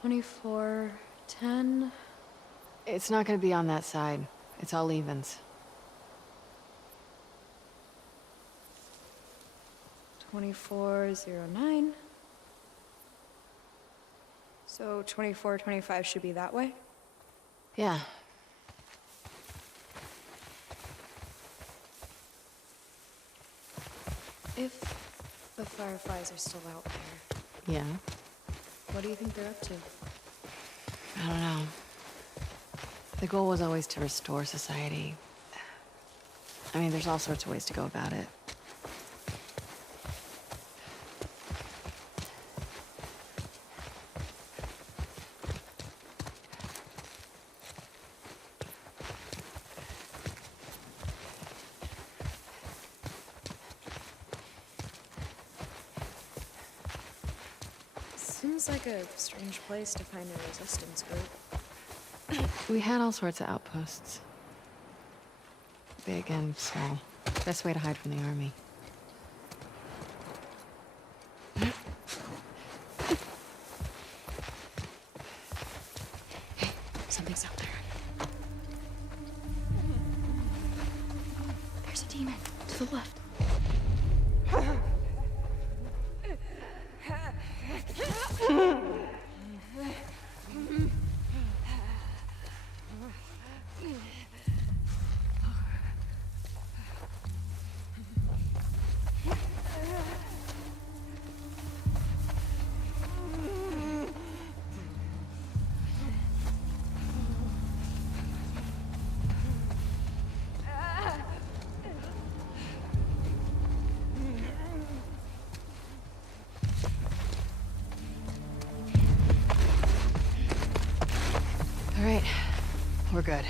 24, 10. It's not gonna be on that side. It's all evens. 2409. So 2425 should be that way? Yeah. If the Fireflies are still out there, Yeah. what do you think they're up to? I don't know. The goal was always to restore society. I mean, there's all sorts of ways to go about it. Seems like a strange place to find a resistance group. We had all sorts of outposts. Big and small. Best way to hide from the army. Hey, something's out there. There's a demon to the left. All right. We're good.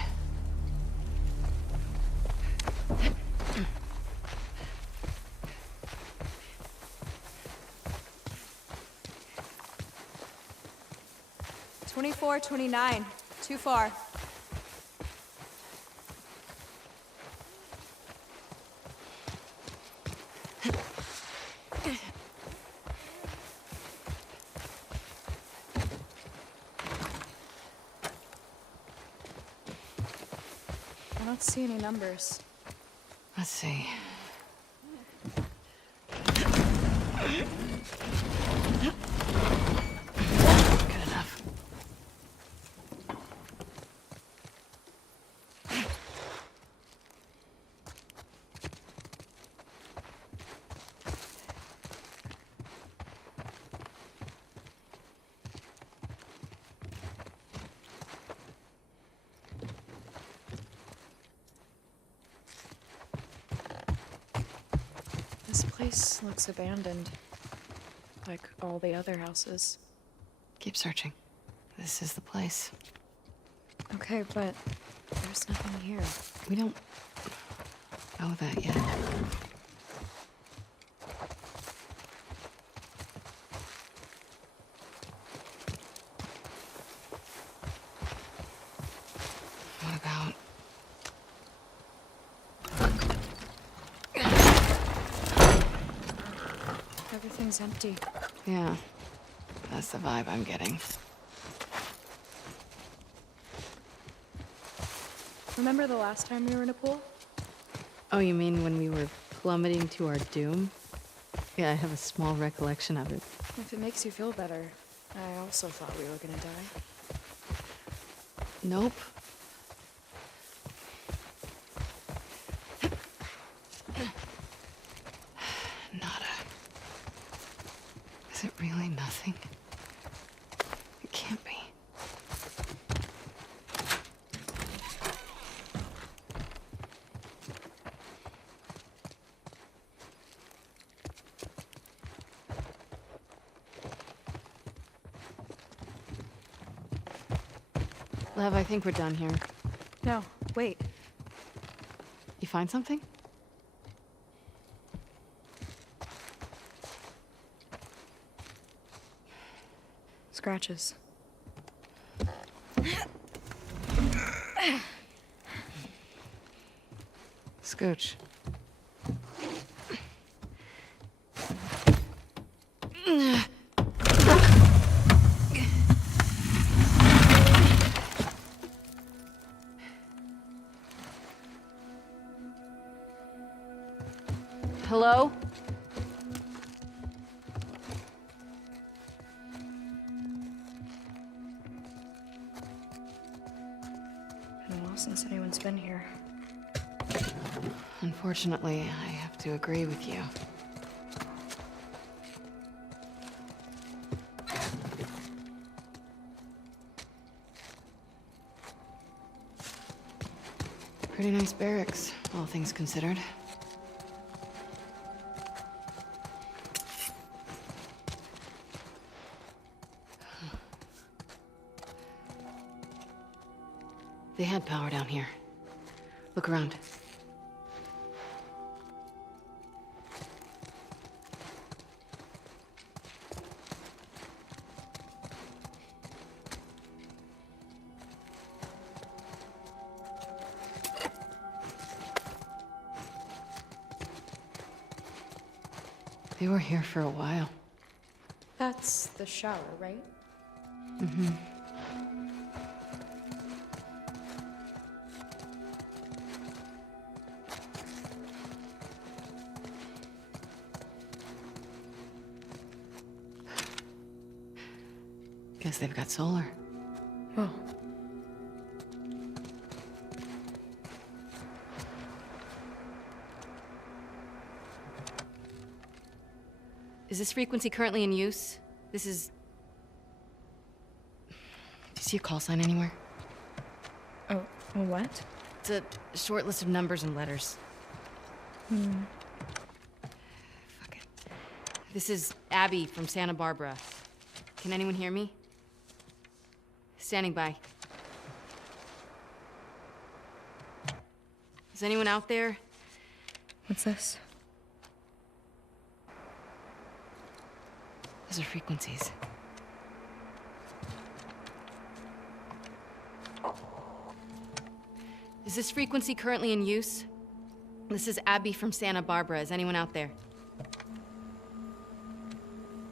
Twenty-four, 29. Too far. I don't see any numbers. Let's see. Good enough. This place looks abandoned. Like all the other houses. Keep searching. This is the place. Okay, but there's nothing here. We don't know that yet. What about... Everything's empty. Yeah, that's the vibe I'm getting. Remember the last time we were in a pool? Oh, you mean when we were plummeting to our doom? Yeah, I have a small recollection of it. If it makes you feel better, I also thought we were gonna die. Nope. Nada. Is it really nothing? It can't be. Lev, I think we're done here. No, wait. You find something? Scratches. Scooch. since anyone's been here. Unfortunately, I have to agree with you. Pretty nice barracks, all things considered. They had power down here. Look around. They were here for a while. That's the shower, right? Mm-hmm. Guess they've got solar. Oh. Is this frequency currently in use? This is... Do you see a call sign anywhere? Oh, what? It's a short list of numbers and letters. Fuck it. This is Abby from Santa Barbara. Can anyone hear me? Standing by. Is anyone out there? What's this? Those are frequencies. Is this frequency currently in use? This is Abby from Santa Barbara. Is anyone out there?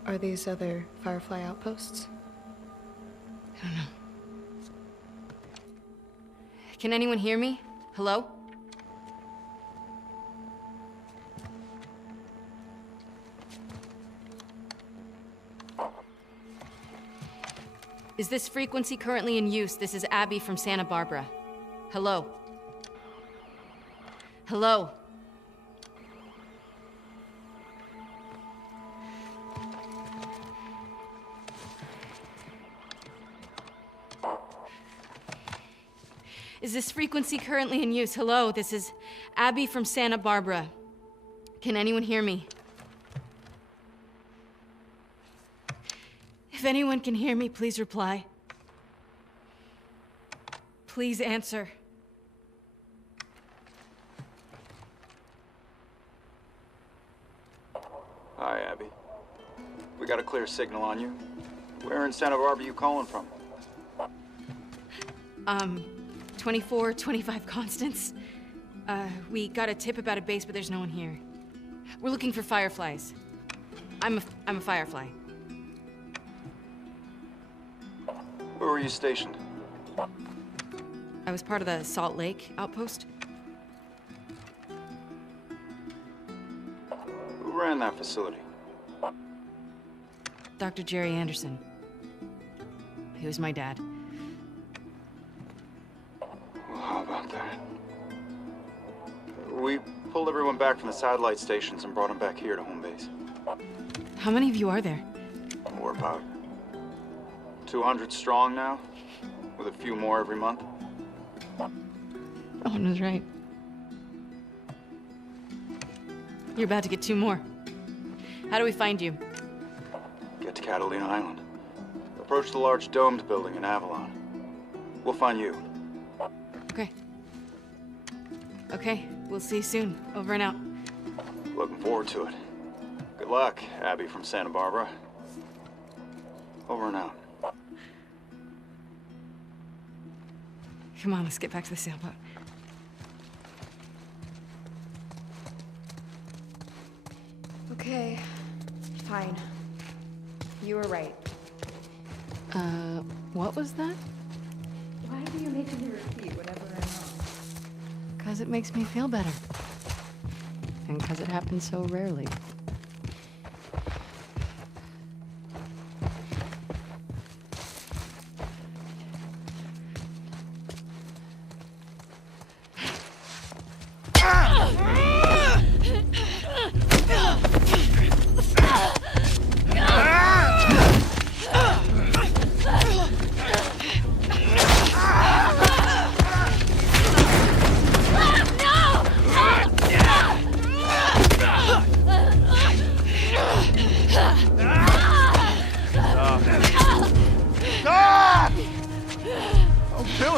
Are these other Firefly outposts? I don't know. Can anyone hear me? Hello? Is this frequency currently in use? This is Abby from Santa Barbara. Hello? Hello? Is this frequency currently in use? Hello, this is Abby from Santa Barbara. Can anyone hear me? If anyone can hear me, please reply. Please answer. Hi, Abby. We got a clear signal on you. Where in Santa Barbara you calling from? 2425 Constance. We got a tip about a base, but there's no one here. We're looking for fireflies. I'm a firefly. Where were you stationed? I was part of the Salt Lake outpost. Who ran that facility? Dr. Jerry Anderson. He was my dad. Well, how about that? We pulled everyone back from the satellite stations and brought them back here to home base. How many of you are there? We're about 200 strong now, with a few more every month. Owen was right. You're about to get 2 more. How do we find you? Get to Catalina Island. Approach the large domed building in Avalon. We'll find you. Okay. Okay, we'll see you soon. Over and out. Looking forward to it. Good luck, Abby from Santa Barbara. Over and out. Come on, let's get back to the sailboat. Okay, fine. You were right. What was that? Why do you make me repeat whatever I'm wrong? Because it makes me feel better. And because it happens so rarely.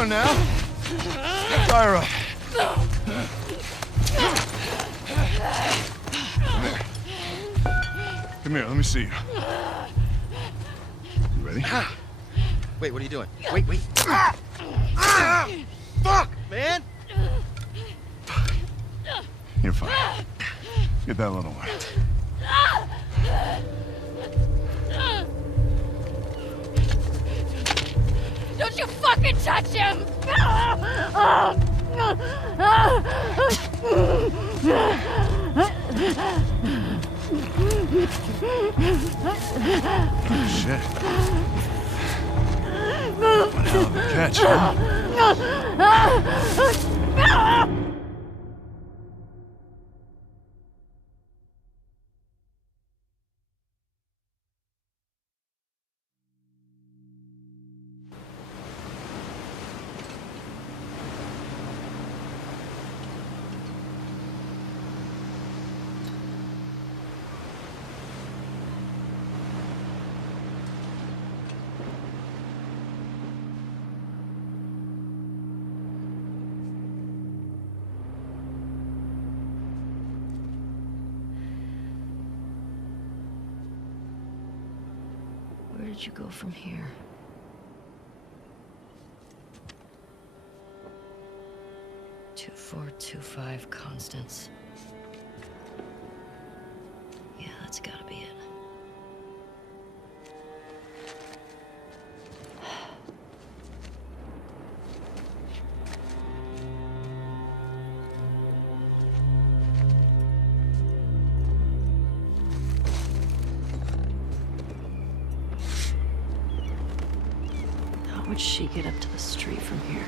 on now. Fire up. Come here, let me see you. You ready? Wait, what are you doing? Wait. Fuck, man! You're fine. Get that little one. Don't you fucking touch him! Shit. One hell of a catch, huh? Where did you go from here? Two, 4, 2, 5 constants. Yeah, that's gotta be it. How would she get up to the street from here?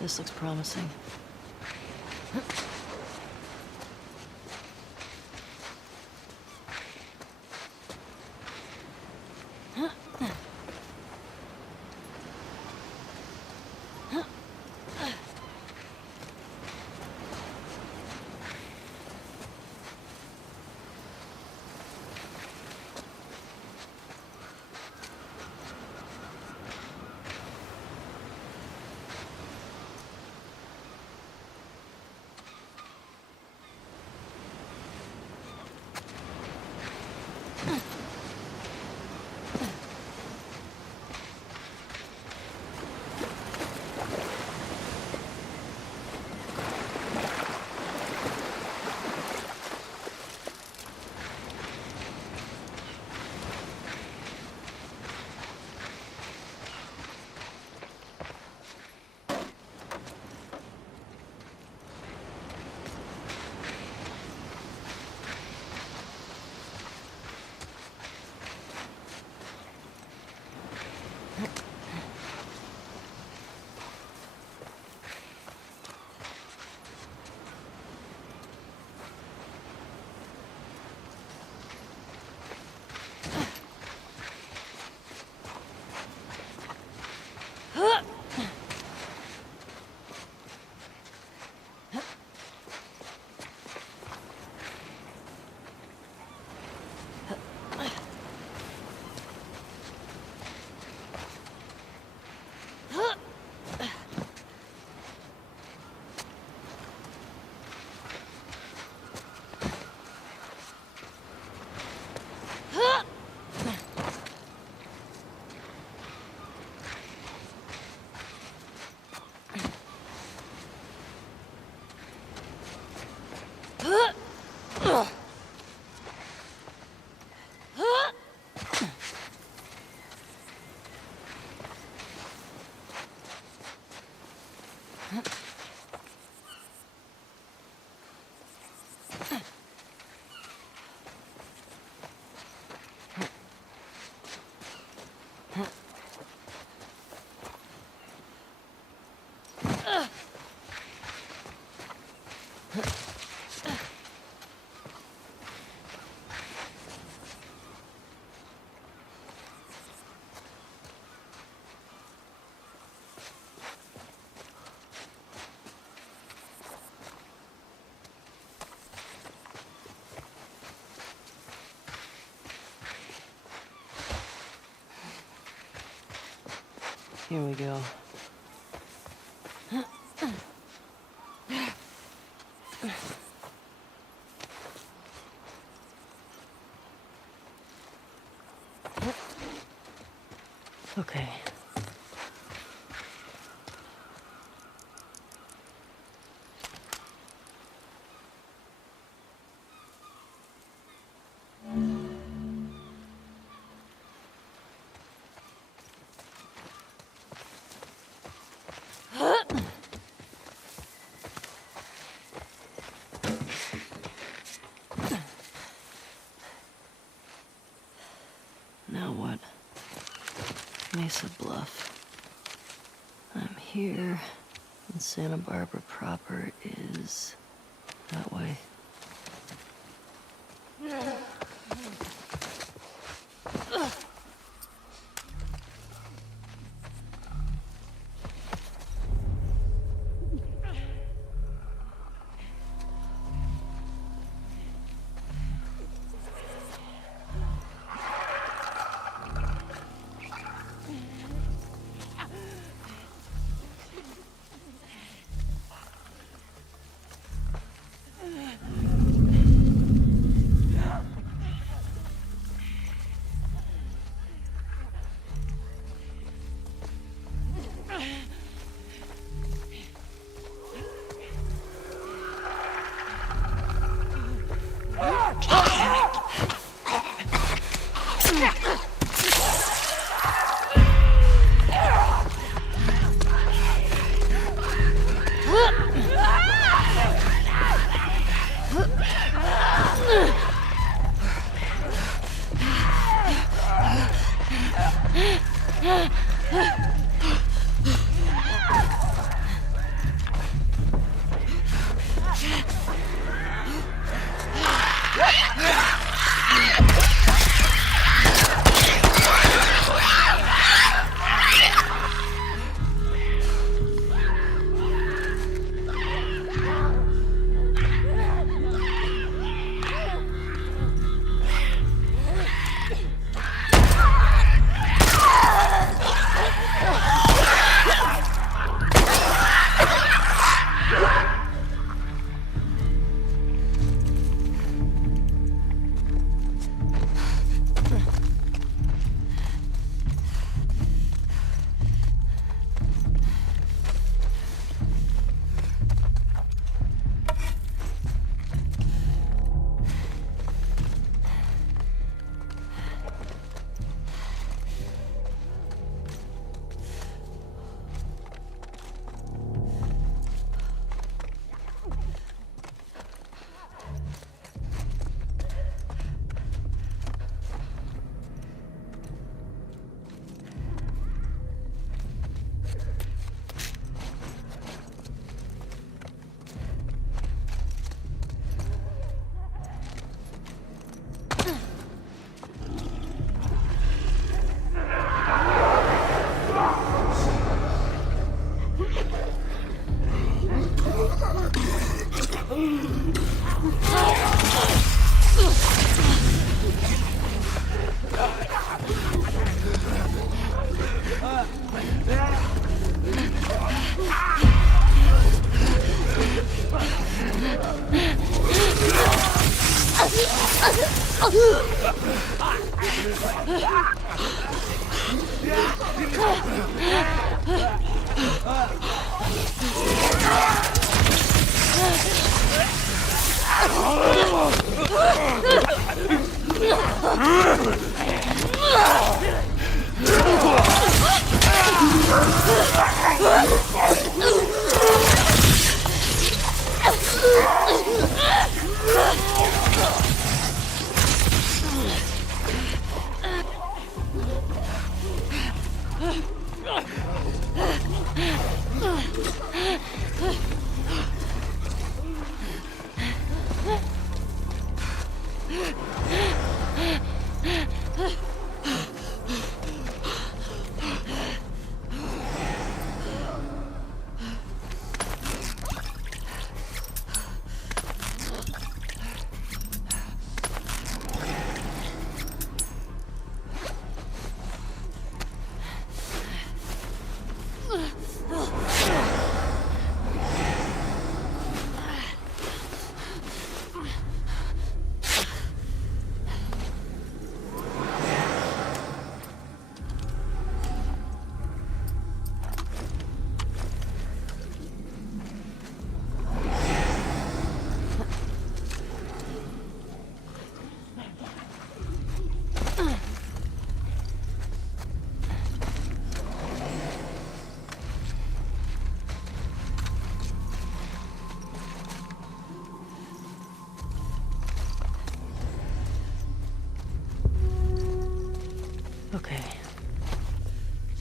This looks promising. Here we go. Okay. Now what? Mesa Bluff. I'm here, and Santa Barbara proper is that way.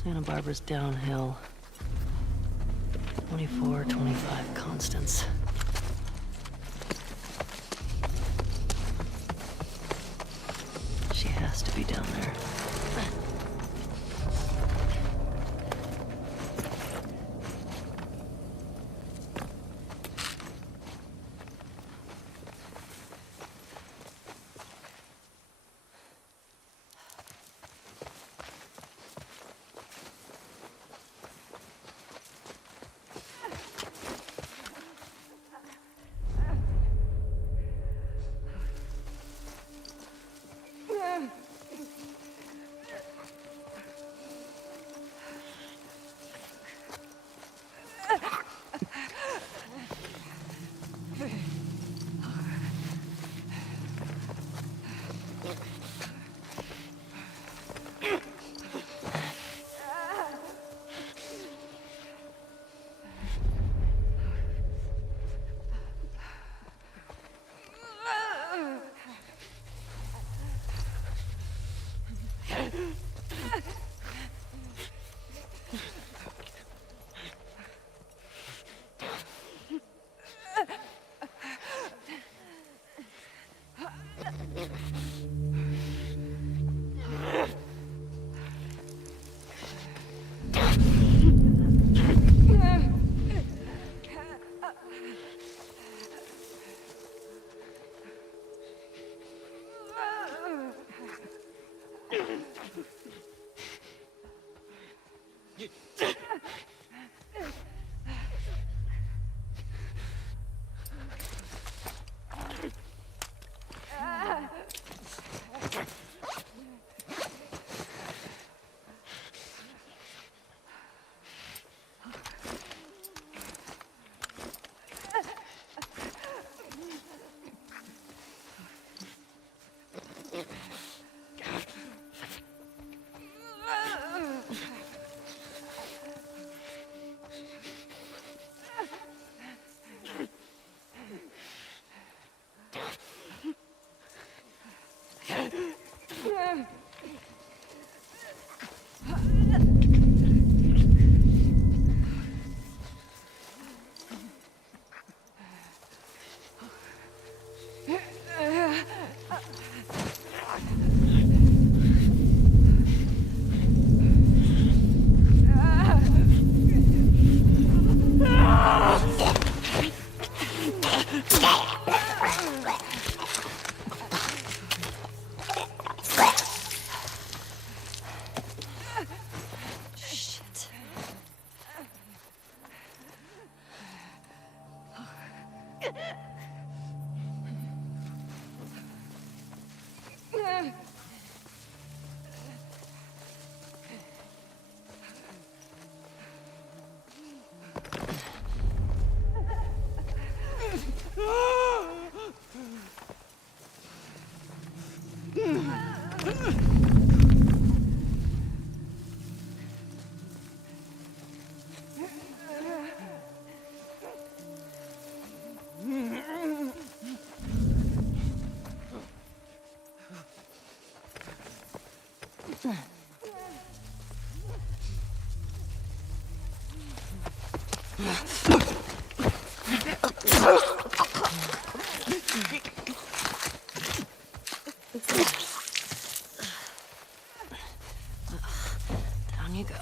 Santa Barbara's downhill. 24, 25 constants. She has to be down there. Down you go.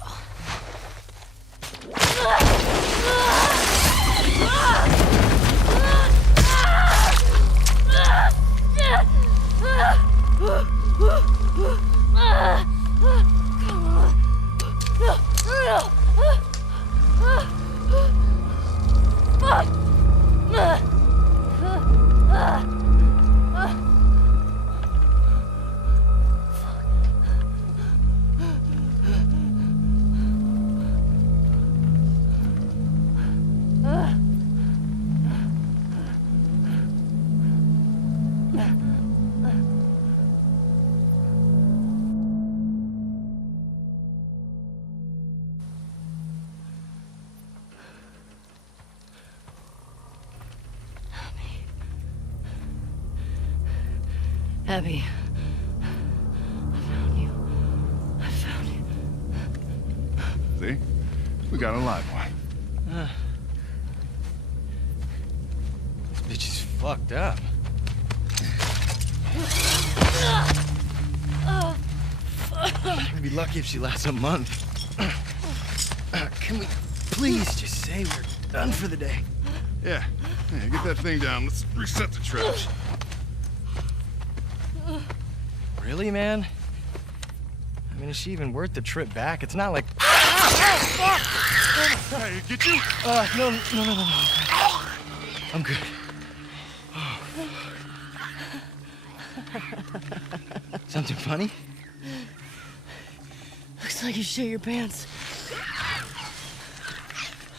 Abby. I found you. I found you. See? We got a live one. This bitch is fucked up. I'd be lucky if she lasts a month. Can we please just say we're done for the day? Yeah. Yeah, get that thing down. Let's reset the traps. Really, man? I mean, is she even worth the trip back? It's not like... Hey, get you? No. I'm good. Something funny? Looks like you shit your pants.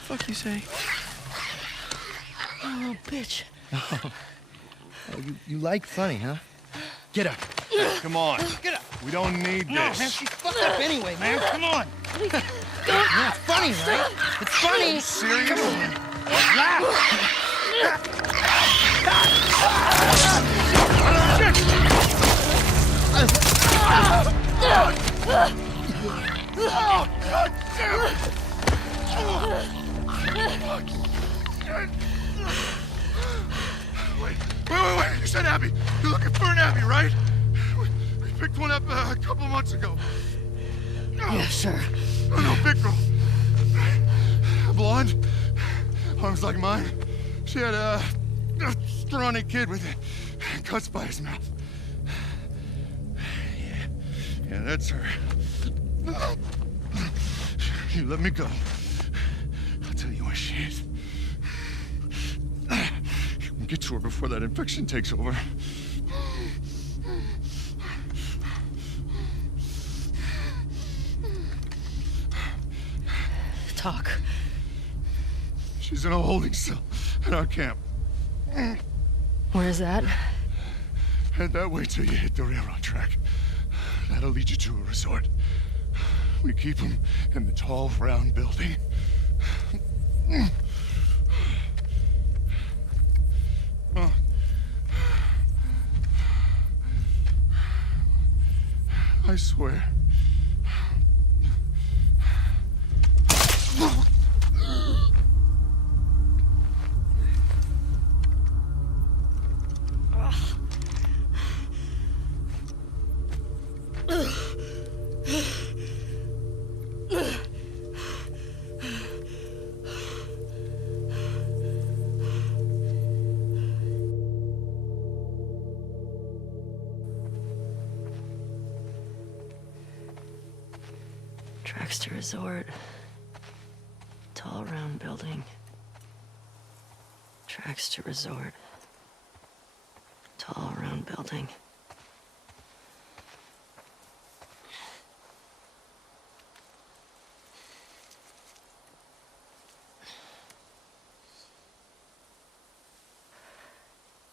Fuck you say? Oh, little bitch. Oh, you like funny, huh? Get up. Come on. Get up. We don't need No, this. man, she's fucked up anyway, man. Come on. Yeah, it's funny, right? It's funny. Serious? Come on. Laugh. Wait. You said Abby. You're looking for an Abby, right? We picked one up a couple months ago. Yeah, sure. Oh, no, big girl. Blonde. Arms like mine. She had a scrawny kid with cuts by his mouth. Yeah, that's her. You let me go. I'll tell you where she is. We'll get to her before that infection takes over. Talk. She's in a holding cell at our camp. Where's that? Head that way till you hit the railroad track. That'll lead you to a resort. We keep them in the tall, round building. I swear. Tracks to resort. Tall round building. Tracks to resort. Tall round building.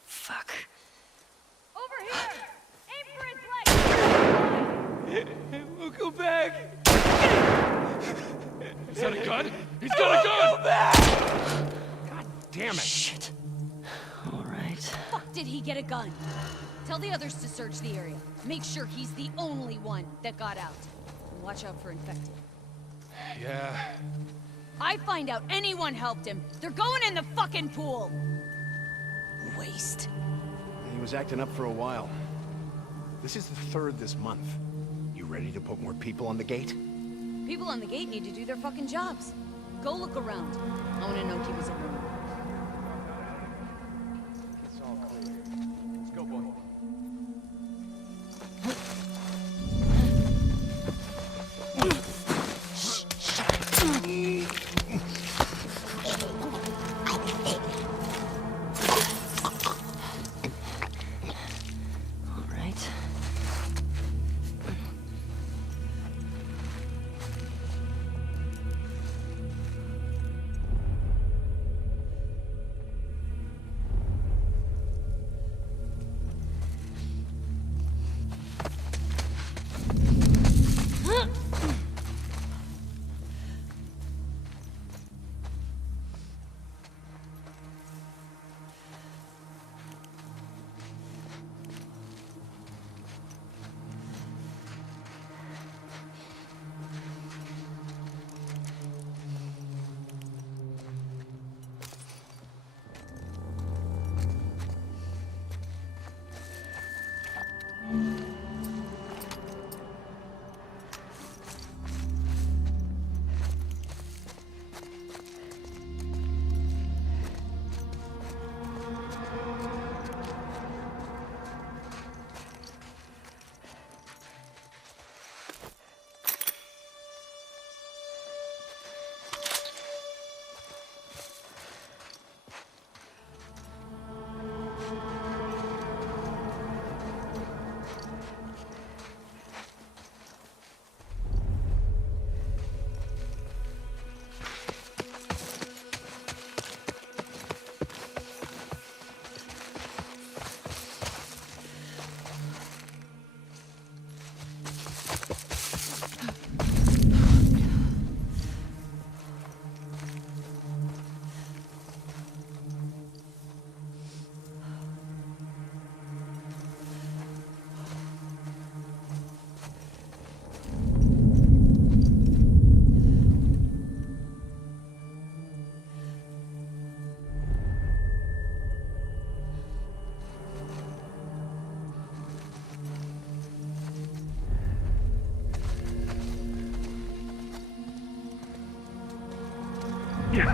Fuck. Over here! Aim for his leg! We'll go back. He's got a gun? He's got a gun! Go back! God damn it. Shit. All right. Fuck did he get a gun? Tell the others to search the area. Make sure he's the only one that got out. And watch out for infected. Yeah. I find out anyone helped him. They're going in the fucking pool! Waste. He was acting up for a while. This is the 3rd this month. You ready to put more people on the gate? People on the gate need to do their fucking jobs. Go look around. I want to know Kiba's in room. It's all clear. Let's go, boy. All right. I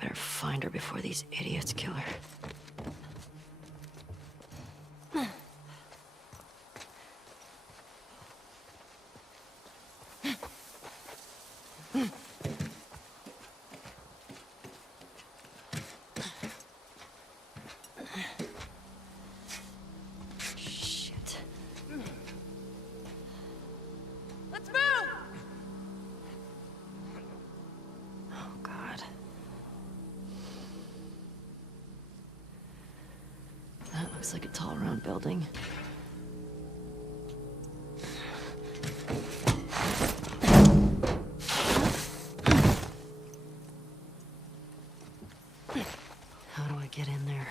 better find her before these idiots kill her. Shit. Let's move! Oh, God. That looks like a tall, round building. How do I get in there?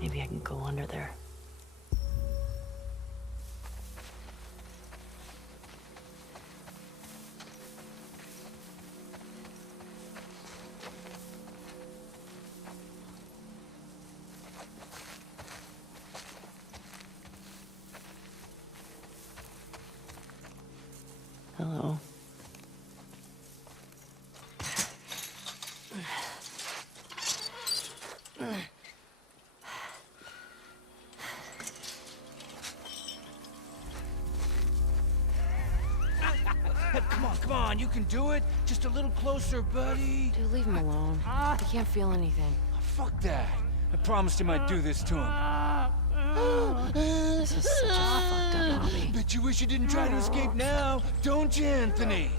Maybe I can go under there. Hello. Come on, you can do it. Just a little closer, buddy. Dude, leave him alone. He can't feel anything. Fuck that. I promised him I'd do this to him. This is such a fucked up hobby. Bet you wish you didn't try to escape now, don't you, Anthony?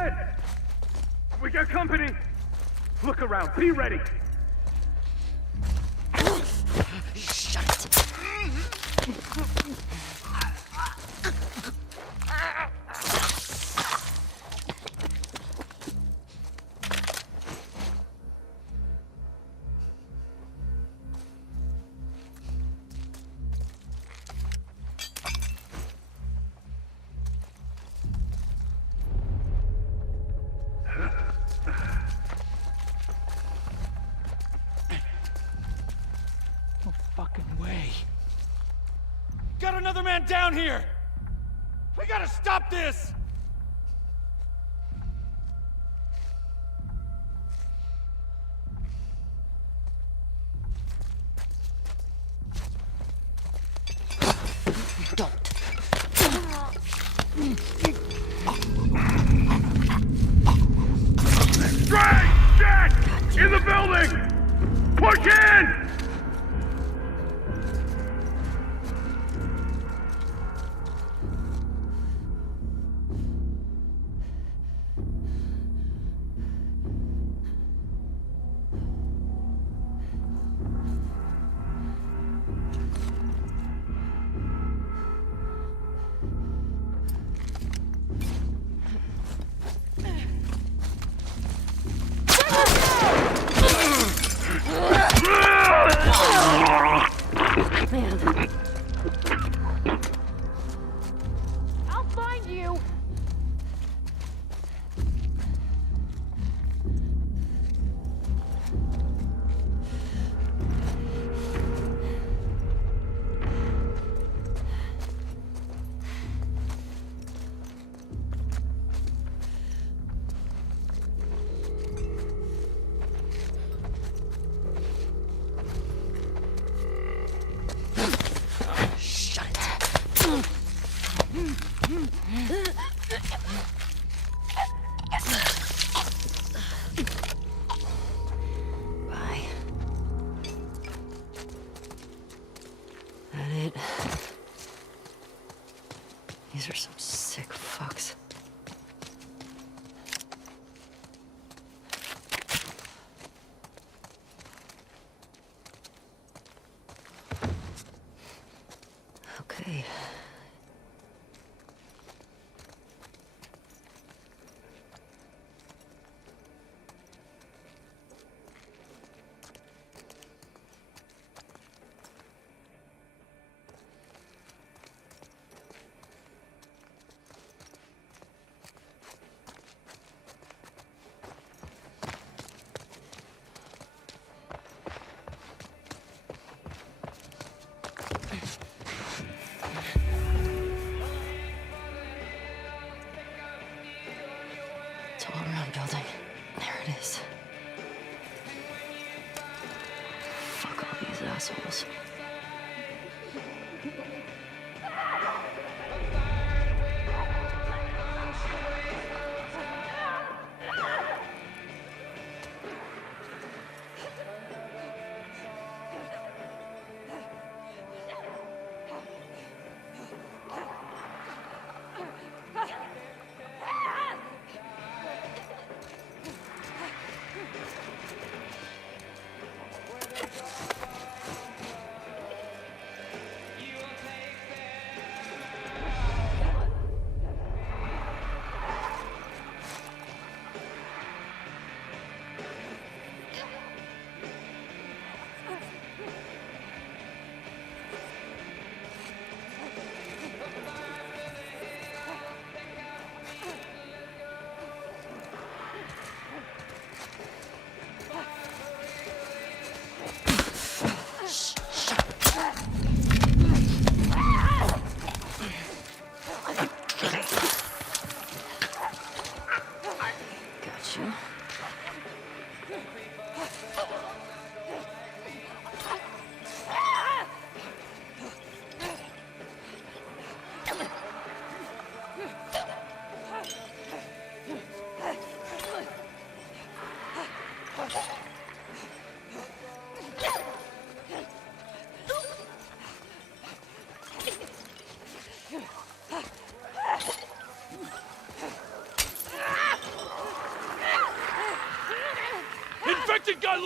ahead! We got company! Look around, be ready! No fucking way. Got another man down here! We gotta stop this! Don't. Drag! Dead! In the building! Push in! Man. I'll find you! Shut it. Bye. That it? These are some sick fucks. Okay. Tall round building. There it is. Fuck all these assholes.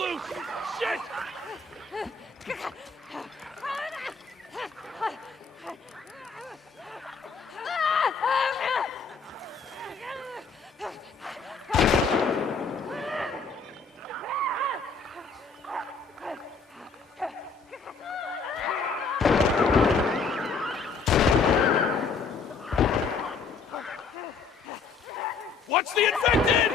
loose! Shit! Watch the infected!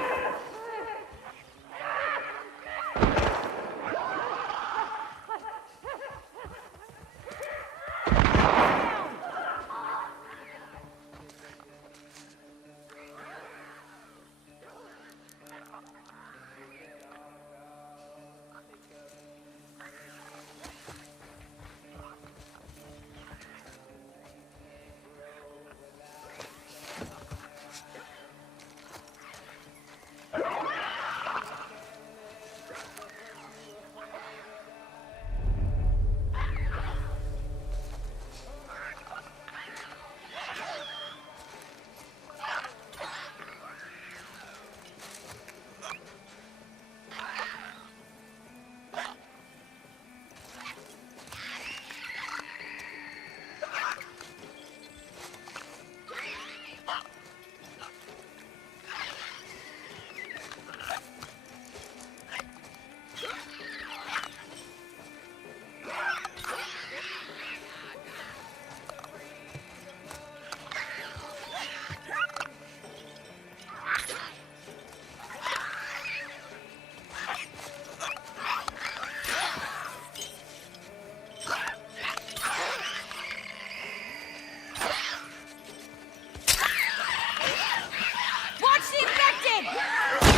Watch the infected!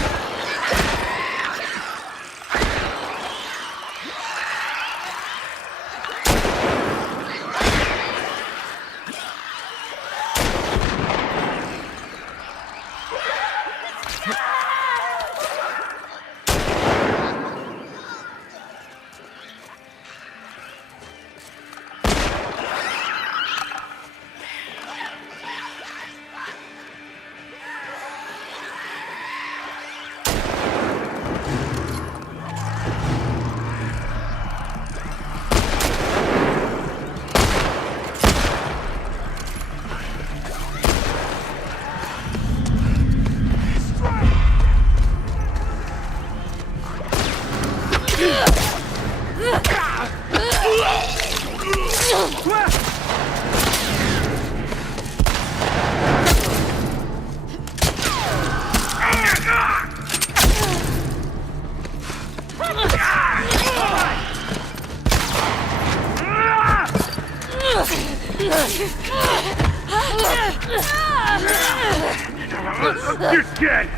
You're dead!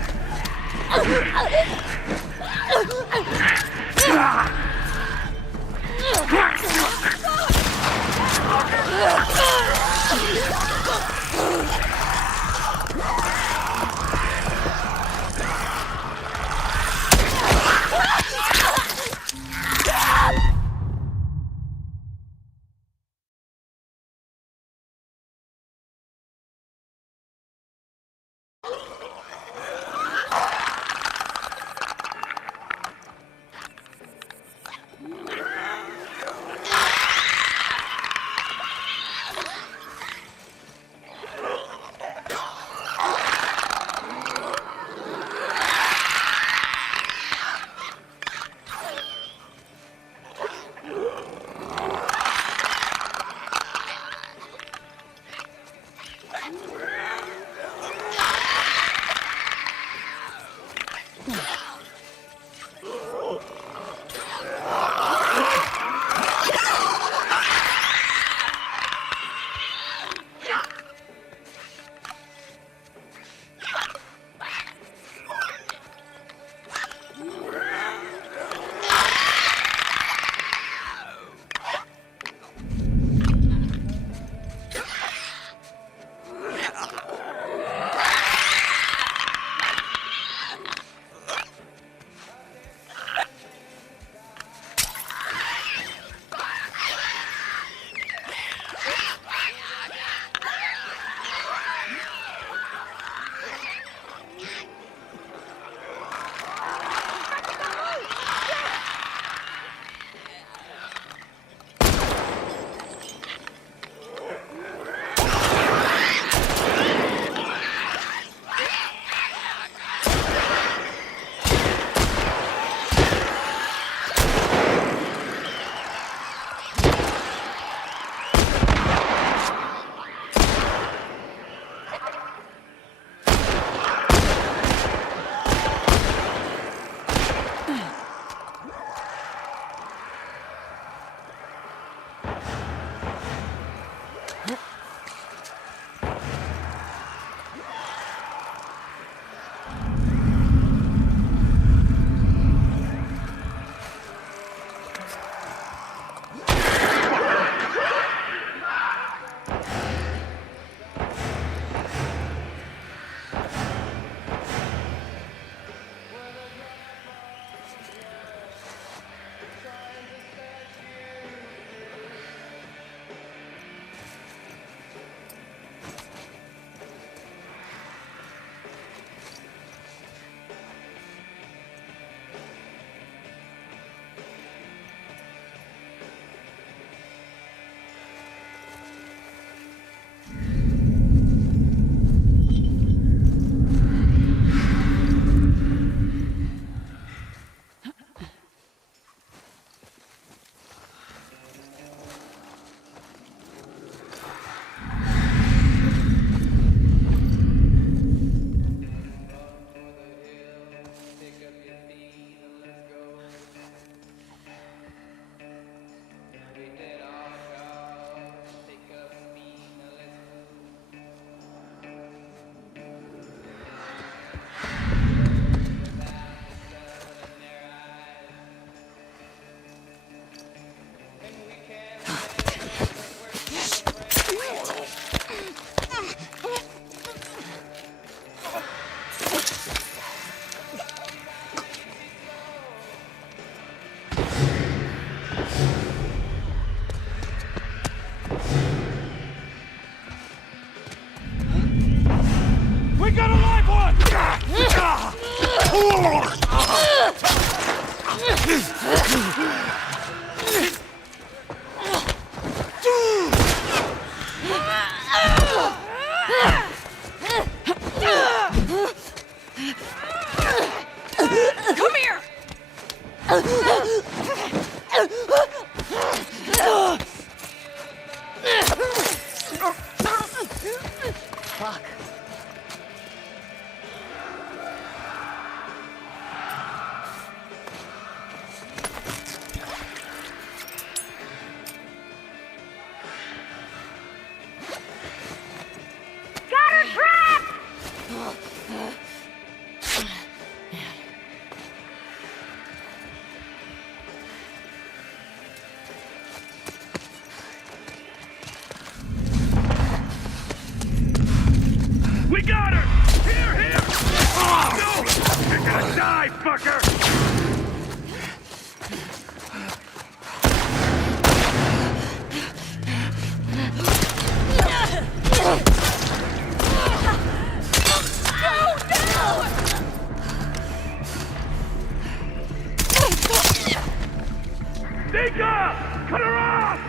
her! Cut her off!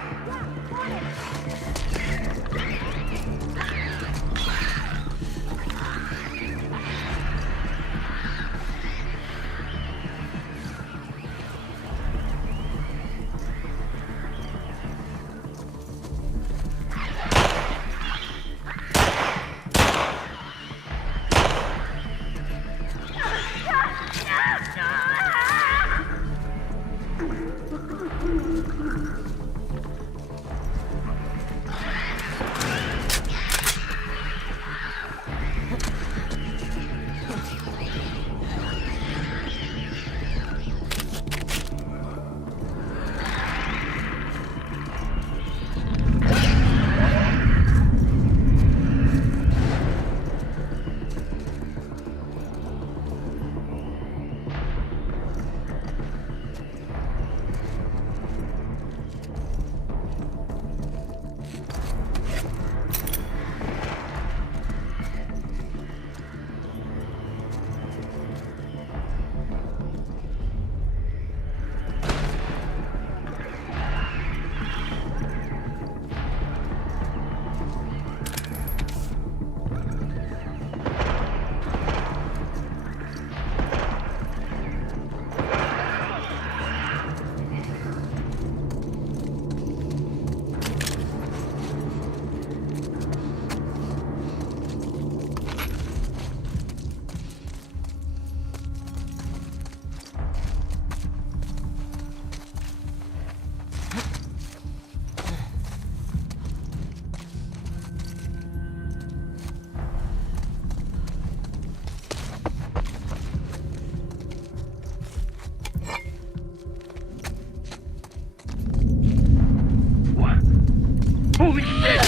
Holy shit!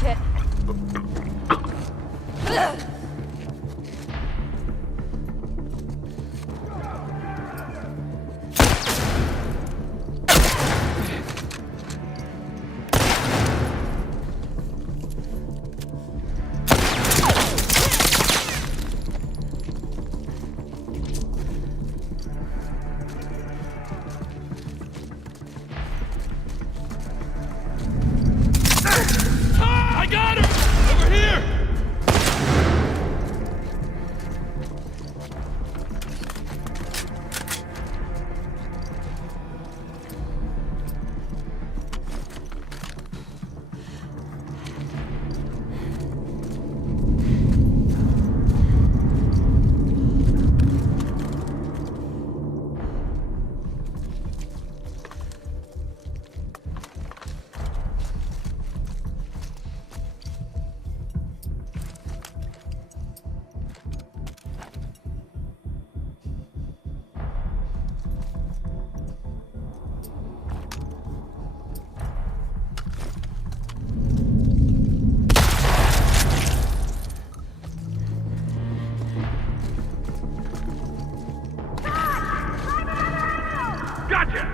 Shit. I got her! Over here! Gotcha!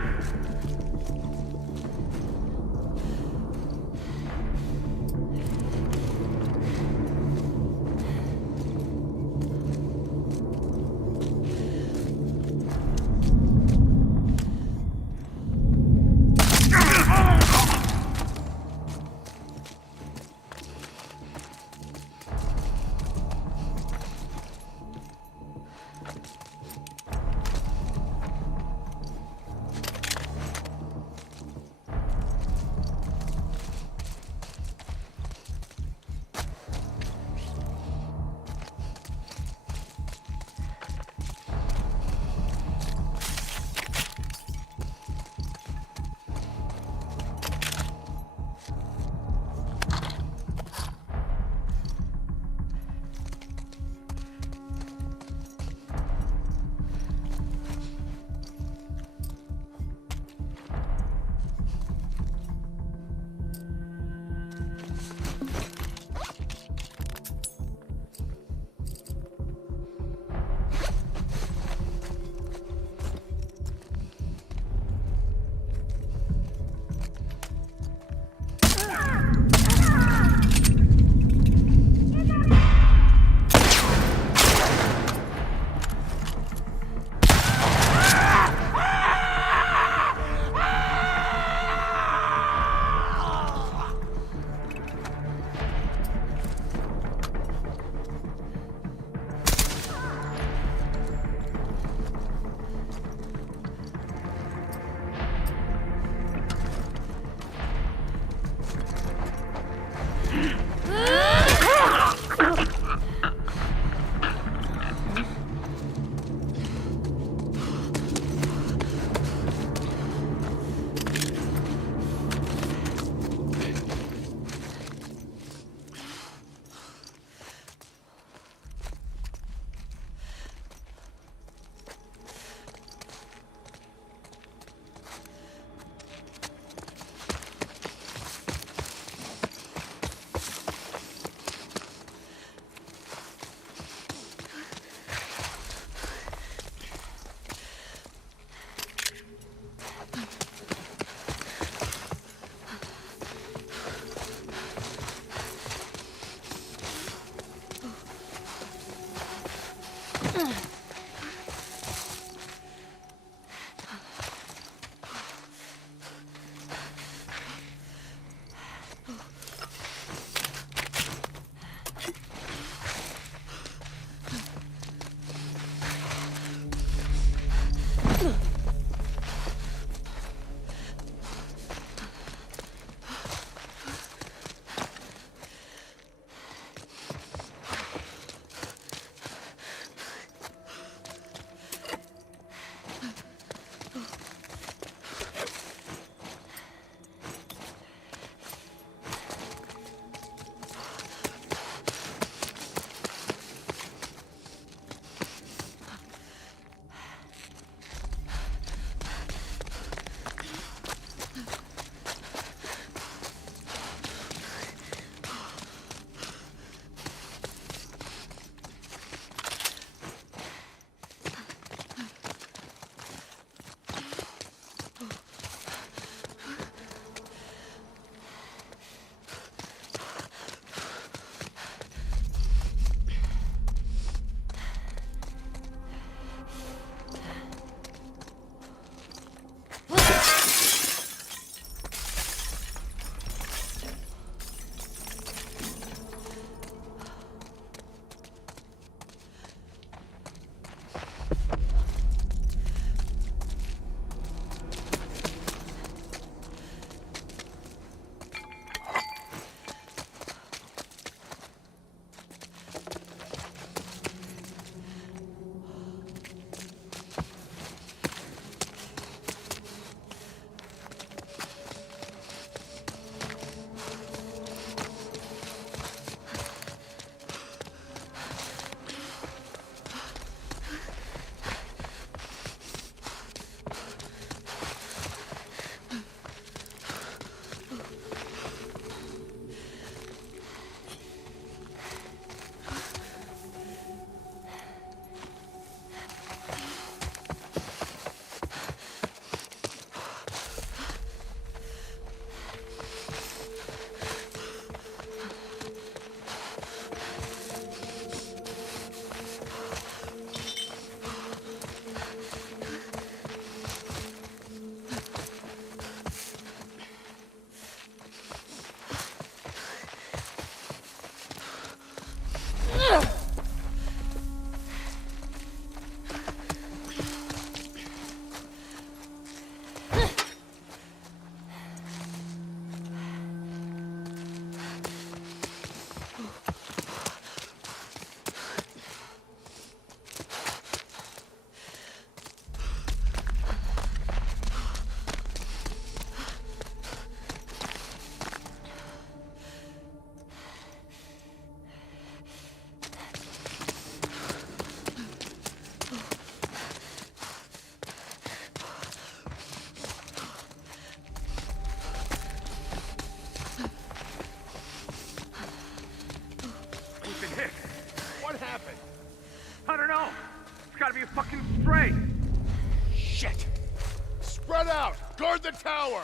Spread out! Guard the tower!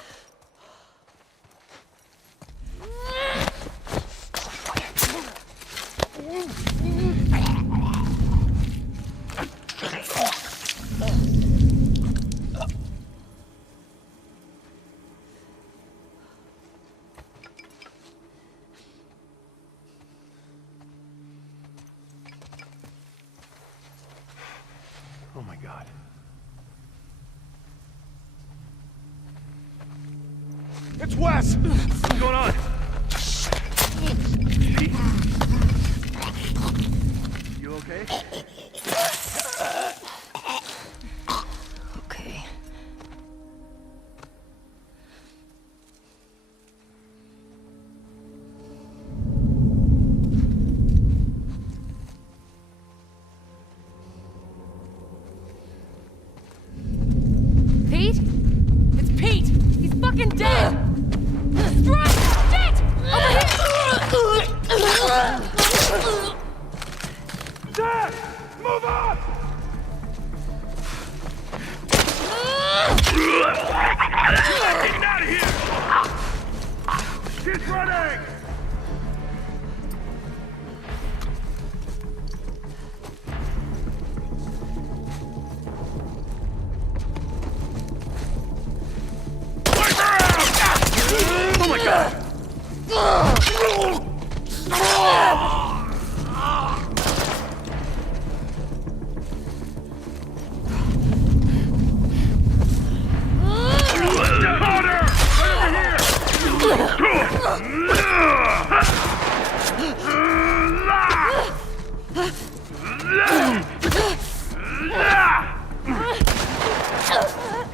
Oh my God. It's Wes! What's going on? You okay? Okay. Pete? It's Pete! He's fucking dead! Strike! Shit! Over here! Dad! Move on! Get out of here! He's running! Oh my God! Powder! Right over here!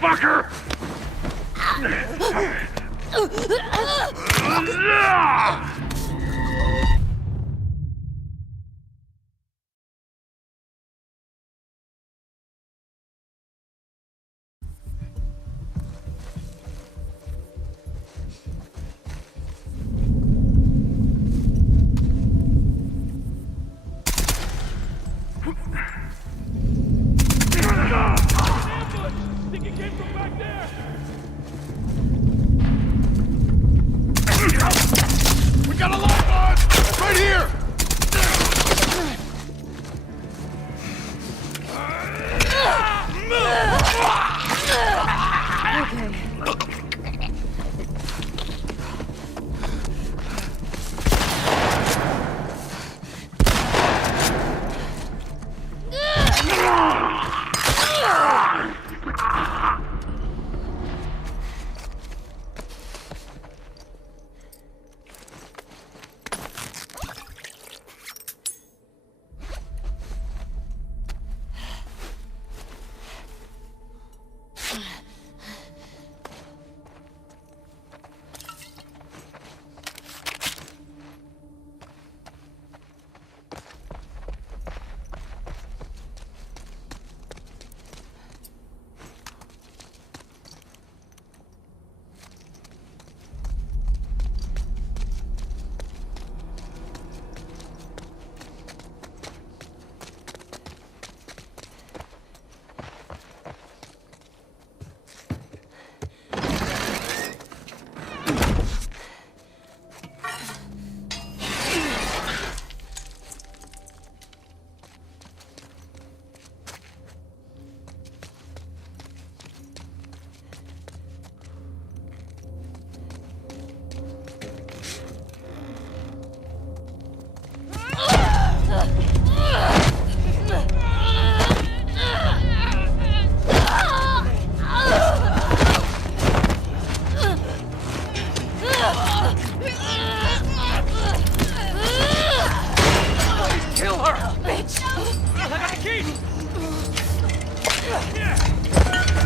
Fucker! Think it came from back there! We got a lock on! Right here!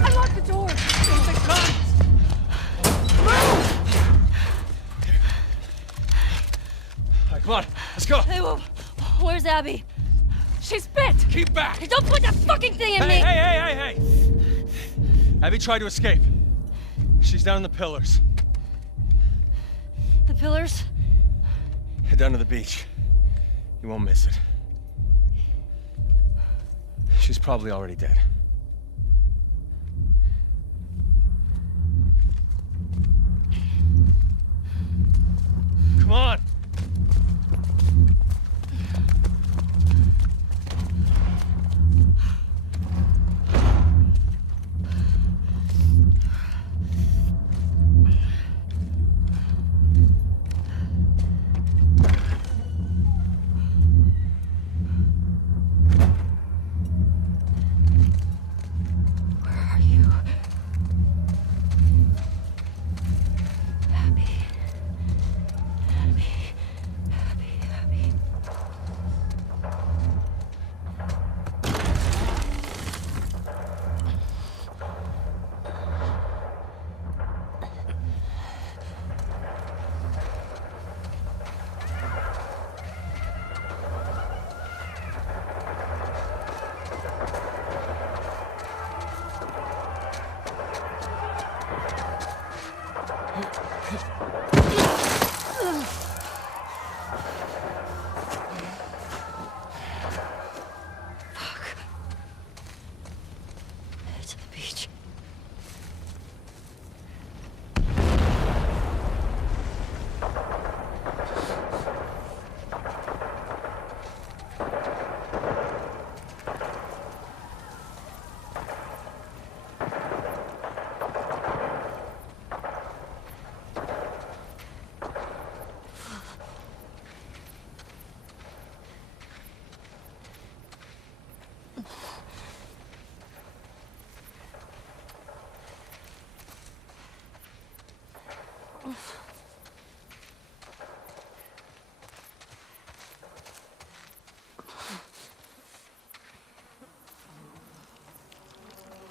I locked the door! Alright, come on, let's go! Hey, where's Abby? She's bit! Keep back! Hey, don't put that fucking thing in me! Hey! Abby tried to escape. She's down in the pillars. The pillars? Head down to the beach. You won't miss it. She's probably already dead. To the beach.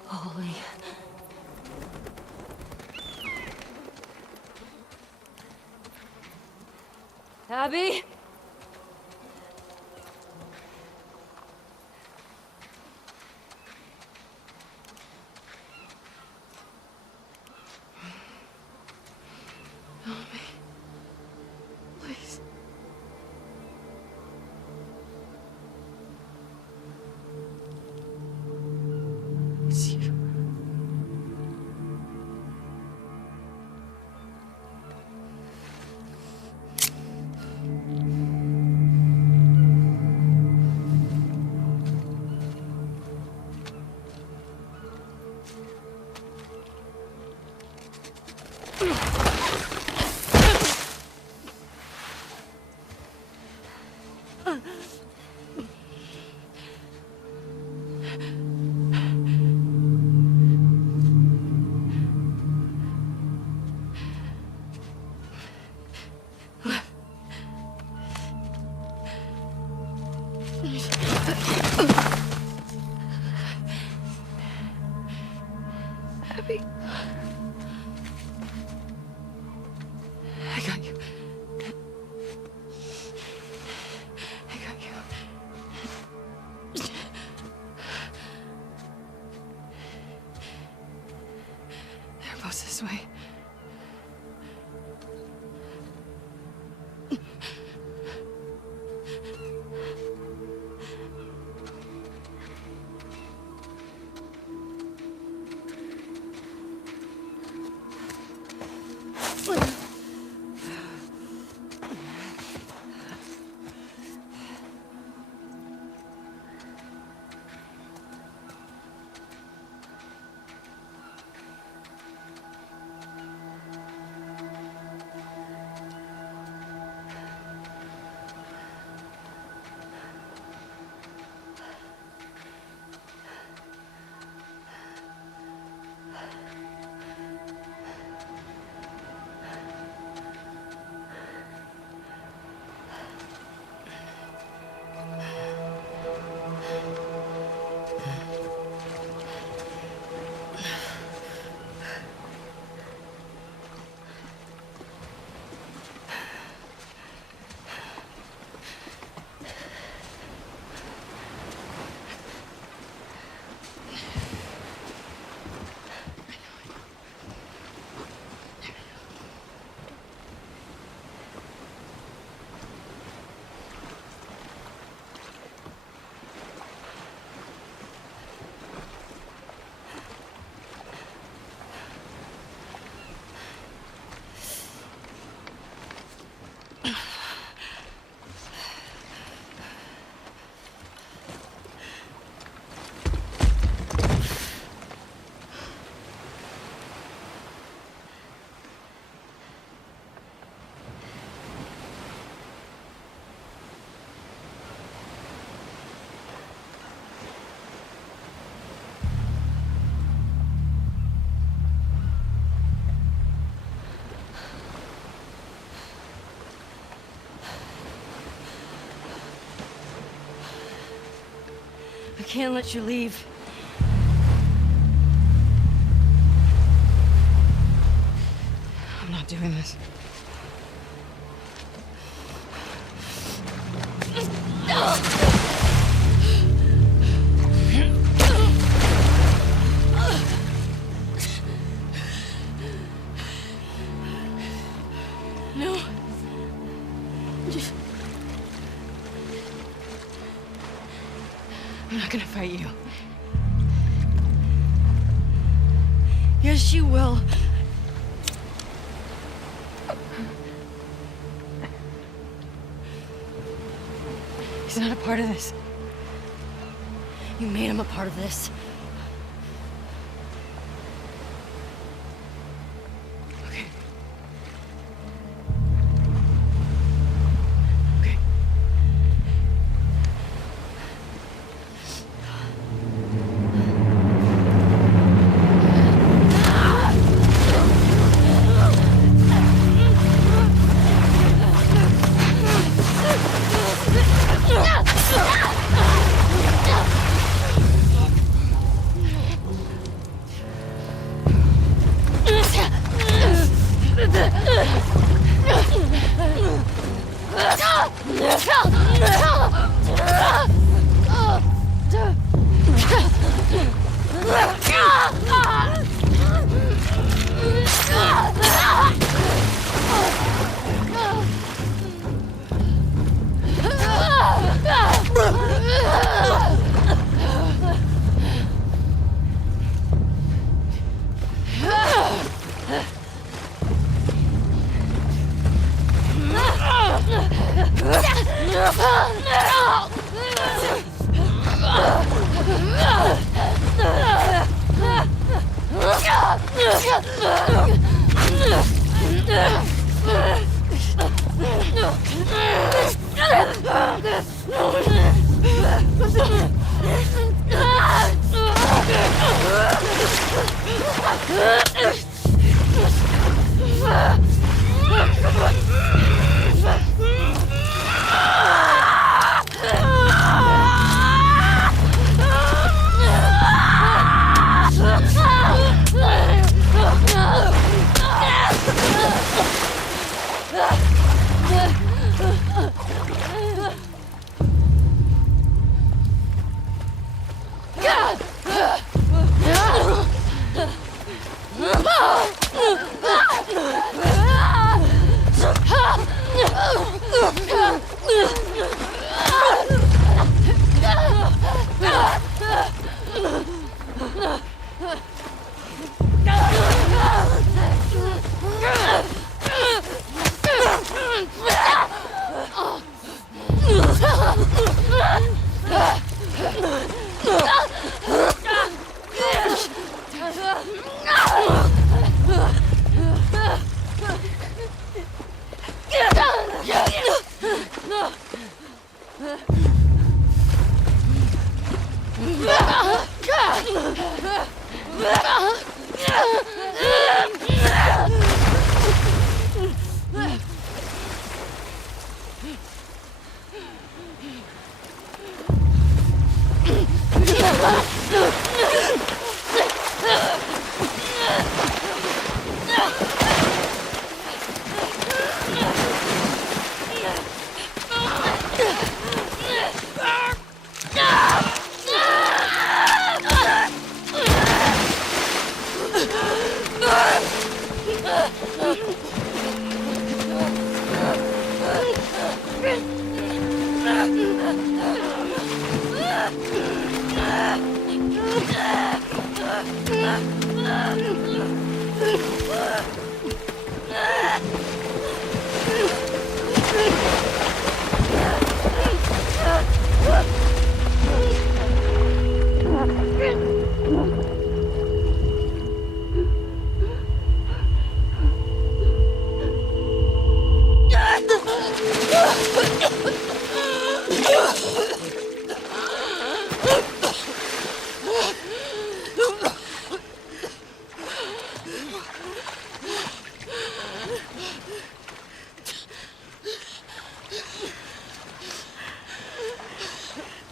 Holy. Abby? Help me. Please. It's you. Abby. I got you. I got you. They're both this way. I can't let you leave. I'm not doing this. I'm not gonna fight you. Yes, you will. He's not a part of this. You made him a part of this. Okay. Okay.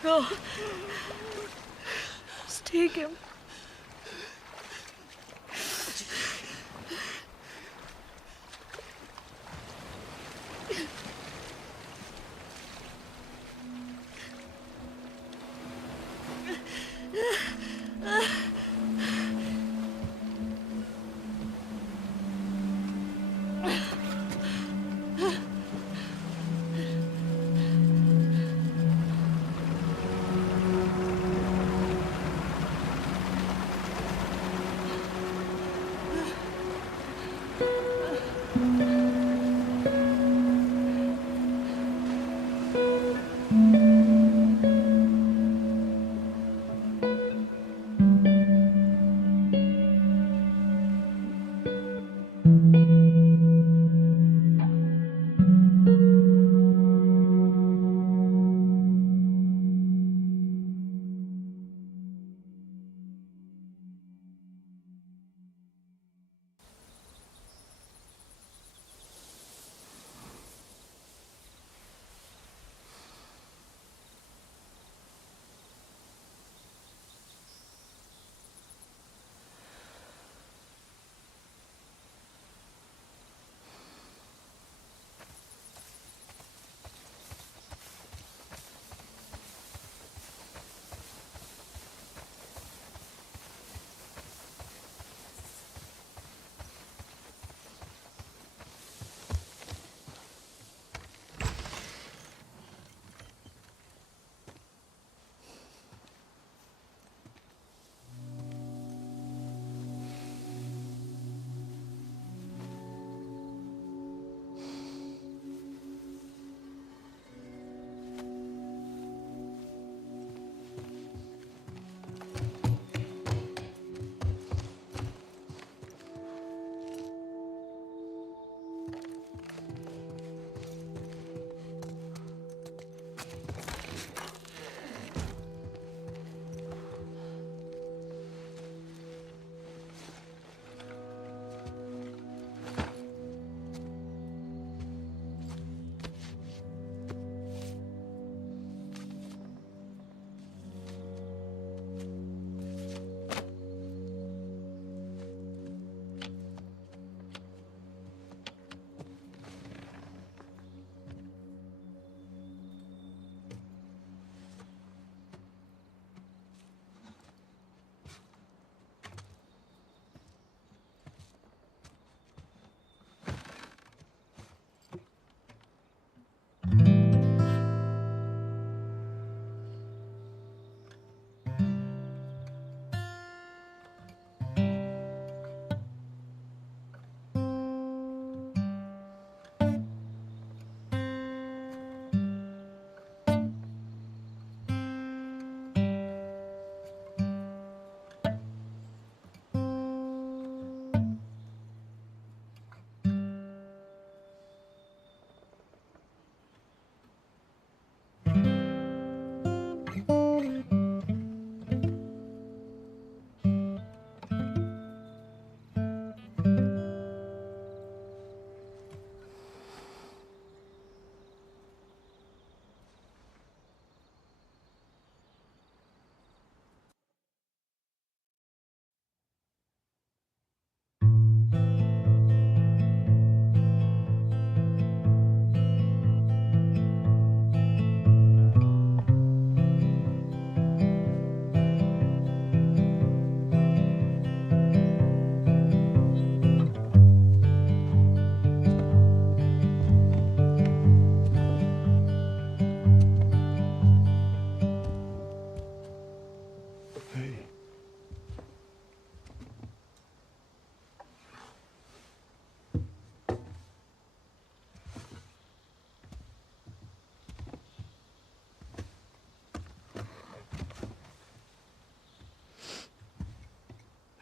Go. Just take him.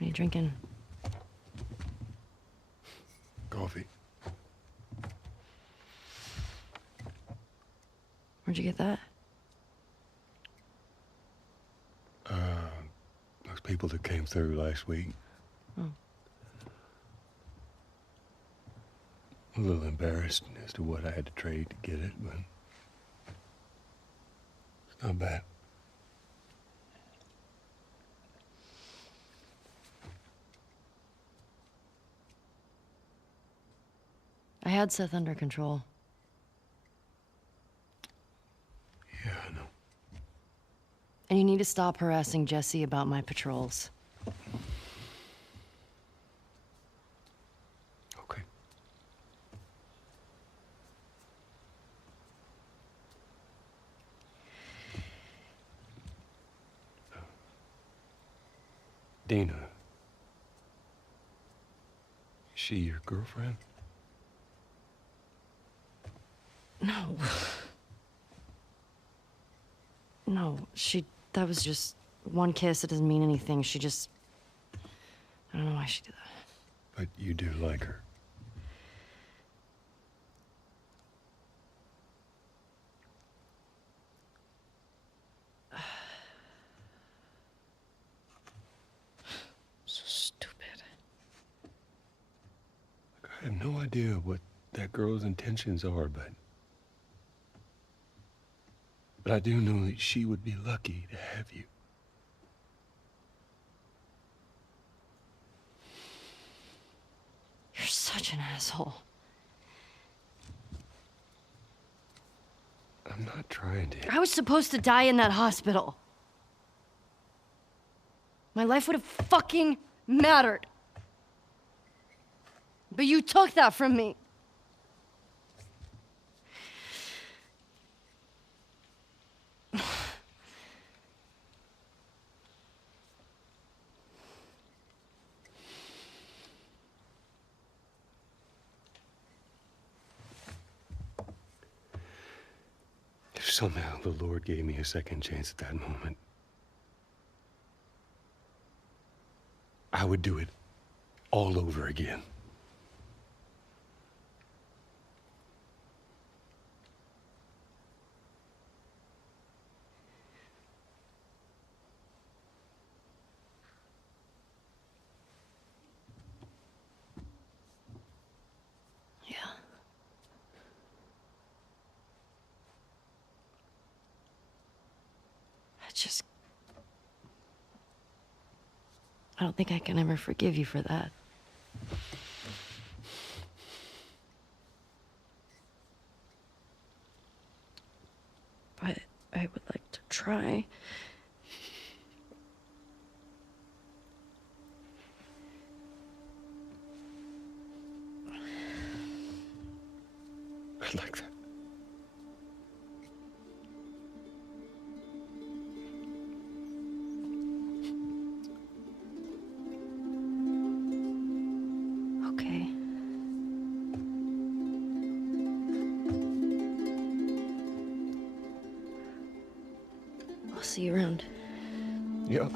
What are you drinking? Coffee. Where'd you get that? Those people that came through last week. Oh. A little embarrassed as to what I had to trade to get it, but it's not bad. I had Seth under control. Yeah, I know. And you need to stop harassing Jesse about my patrols. Okay. Dina. She your girlfriend? No. No, that was just one kiss. It doesn't mean anything. She just... I don't know why she did that. But you do like her. So stupid. I have no idea what that girl's intentions are, but I do know that she would be lucky to have you. You're such an asshole. I'm not trying to. I was supposed to die in that hospital. My life would have fucking mattered. But you took that from me. If somehow the Lord gave me a second chance at that moment, I would do it all over again. Yeah. I don't think I can ever forgive you for that. But I would like to try. I'd like that. Okay. I'll see you around. Yep.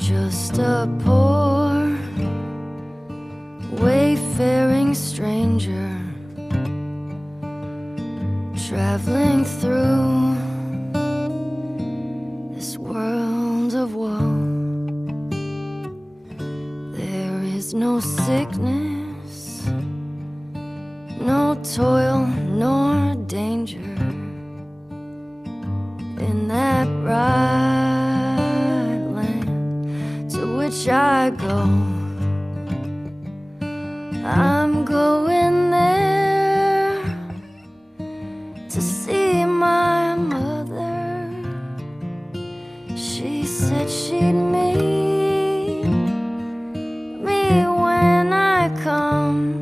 Just a poor, wayfaring stranger, traveling through this world of woe. There is no sickness, no toil, nor danger in that bright which I go. I'm going there to see my mother. She said she'd meet me when I come.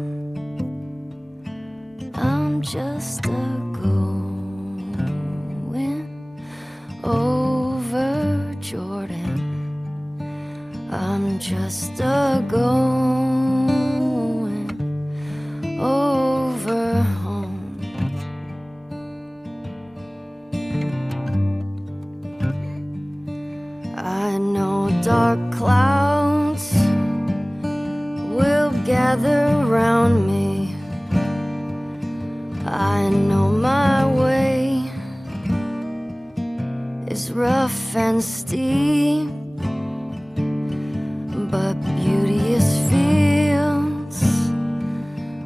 I'm just a going over Jordan. I'm just a going over home. I know dark clouds will gather around me. I know my way is rough and steep, but beauteous fields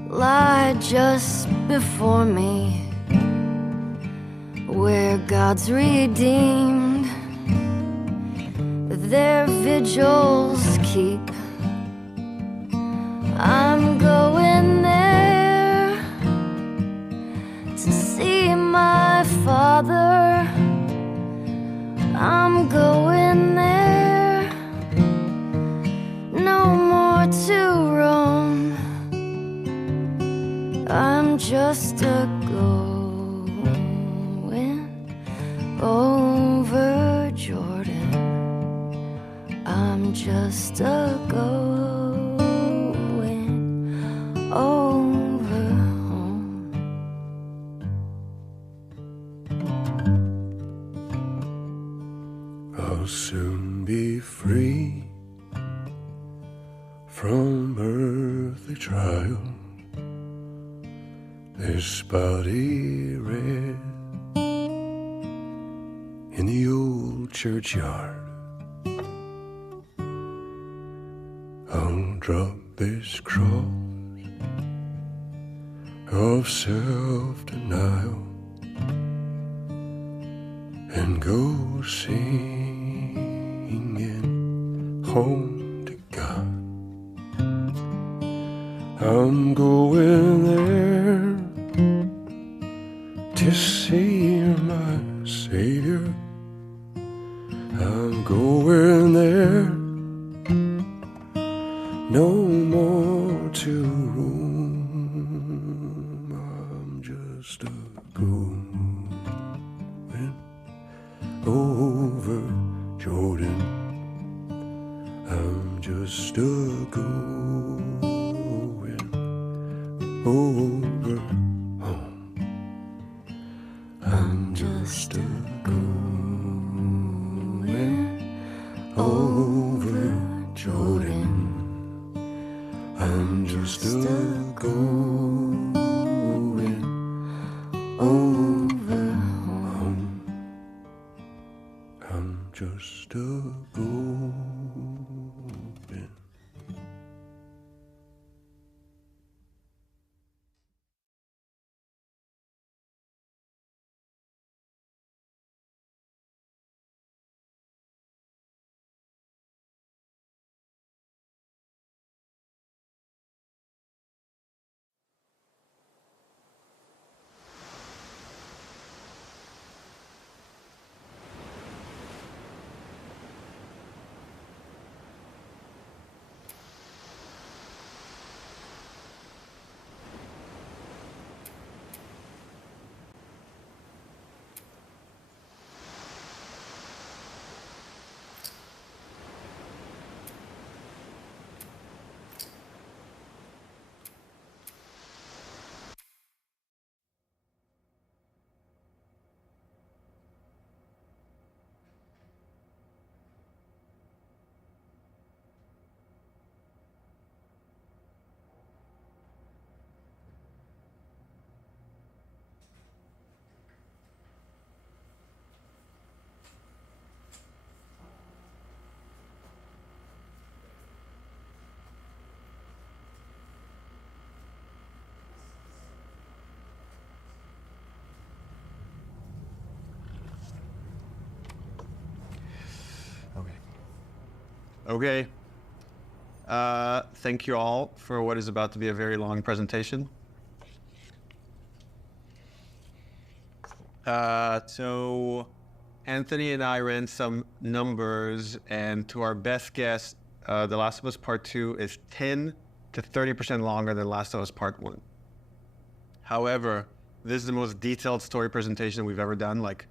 lie just before me, where God's redeemed their vigils keep. I'm going there to see my Father. I'm going there, no more to roam. I'm just a going over Jordan. I'm just a going over home. soon be free from earthly trial. This body red in the old churchyard. I'll drop this cross of self-denial and go singing home to God. I'm going there to see my Savior. I'm going there, no more to roam. I'm just a going over Jordan. I'm just a going over home. I'm just a going over Jordan. I'm just a going over home. I'm just a going. Okay. Thank you all for what is about to be a very long presentation. So Anthony and I ran some numbers, and to our best guess, The Last of Us Part 2 is 10 to 30% longer than Last of Us Part 1. However, this is the most detailed story presentation we've ever done. Like,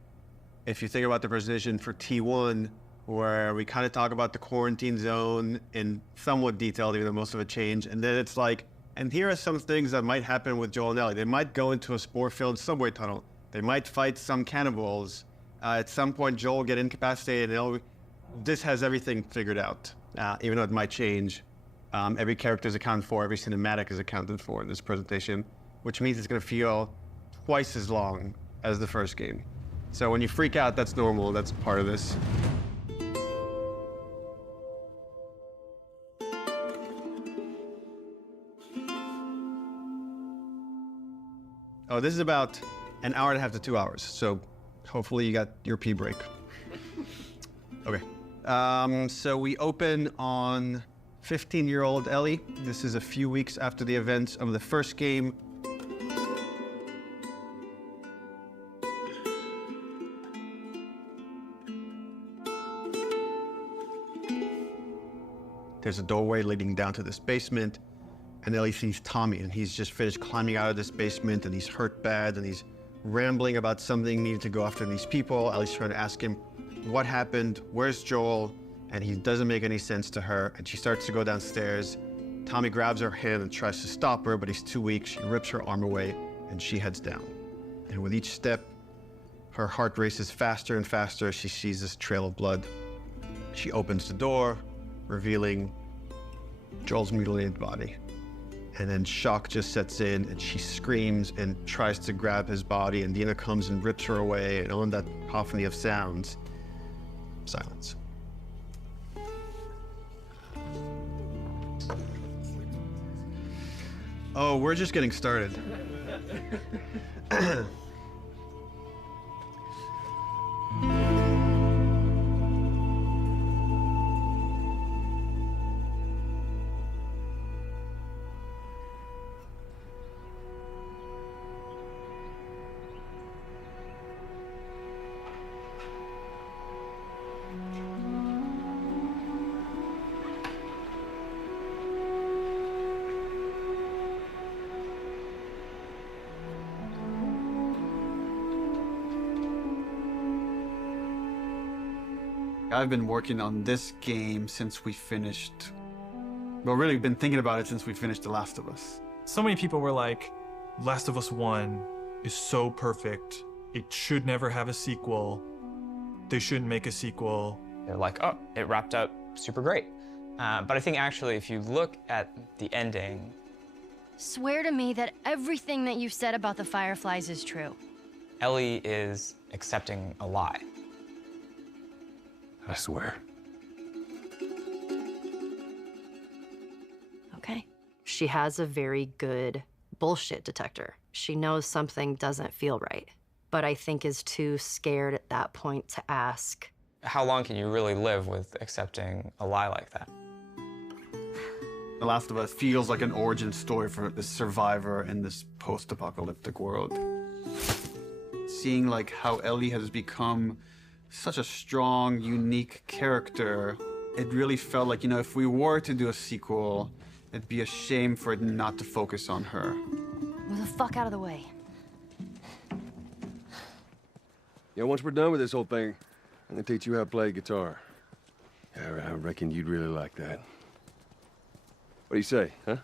if you think about the presentation for T1, where we kind of talk about the quarantine zone in somewhat detail, even though most of it changed. And then it's like, and here are some things that might happen with Joel and Ellie. They might go into a spore-filled subway tunnel. They might fight some cannibals. At some point, Joel will get incapacitated. And this has everything figured out, even though it might change. Every character is accounted for. Every cinematic is accounted for in this presentation, which means it's going to feel twice as long as the first game. So when you freak out, that's normal. That's part of this. Oh, this is about an hour and a half to 2 hours, so hopefully you got your pee break. Okay, so we open on 15-year-old Ellie. This is a few weeks after the events of the first game. There's a doorway leading down to this basement. And Ellie sees Tommy, and he's just finished climbing out of this basement, and he's hurt bad, and he's rambling about something needing to go after these people. Ellie's trying to ask him what happened, where's Joel, and he doesn't make any sense to her, and she starts to go downstairs. Tommy grabs her hand and tries to stop her, but he's too weak. She rips her arm away, and she heads down. And with each step, her heart races faster and faster as she sees this trail of blood. She opens the door, revealing Joel's mutilated body. And then shock just sets in, and she screams and tries to grab his body, and Dina comes and rips her away, and on that cacophony of sounds, silence. Oh, we're just getting started. I've been working on this game since we finished, well, really been thinking about it since we finished The Last of Us. So many people were like, Last of Us 1 is so perfect. It should never have a sequel. They shouldn't make a sequel. They're like, oh, it wrapped up super great. But I think actually, if you look at the ending... Swear to me that everything that you've said about the Fireflies is true. Ellie is accepting a lie. I swear. Okay. She has a very good bullshit detector. She knows something doesn't feel right, but I think is too scared at that point to ask. How long can you really live with accepting a lie like that? The Last of Us feels like an origin story for this survivor in this post-apocalyptic world. Seeing like how Ellie has become such a strong, unique character, it really felt like, you know, if we were to do a sequel, it'd be a shame for it not to focus on her. Move the fuck out of the way. Yeah, once we're done with this whole thing, I'm gonna teach you how to play guitar. I reckon you'd really like that. What do you say, huh?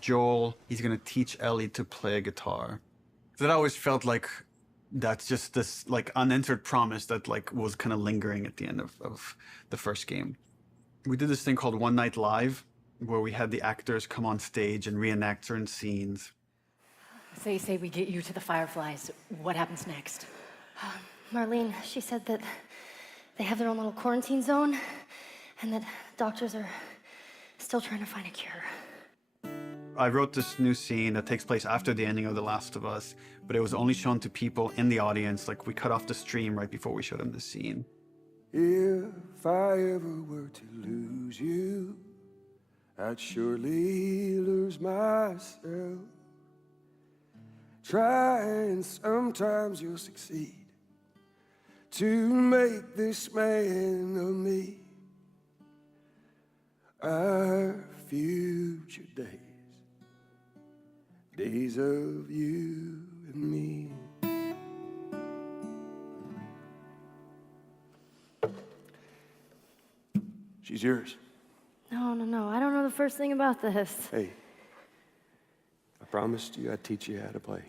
Joel, he's gonna teach Ellie to play guitar. That always felt like that's just this like unanswered promise that like was kind of lingering at the end of the first game. We did this thing called One Night Live, where we had the actors come on stage and reenact certain scenes. So you say we get you to the Fireflies. What happens next? Marlene, she said that they have their own little quarantine zone and that doctors are still trying to find a cure. I wrote this new scene that takes place after the ending of The Last of Us, but it was only shown to people in the audience. Like, we cut off the stream right before we showed them the scene. If I ever were to lose you, I'd surely lose myself. Try and sometimes you'll succeed to make this man of me. Our future days of you and me. She's yours. No, I don't know the first thing about this. Hey, I promised you I'd teach you how to play.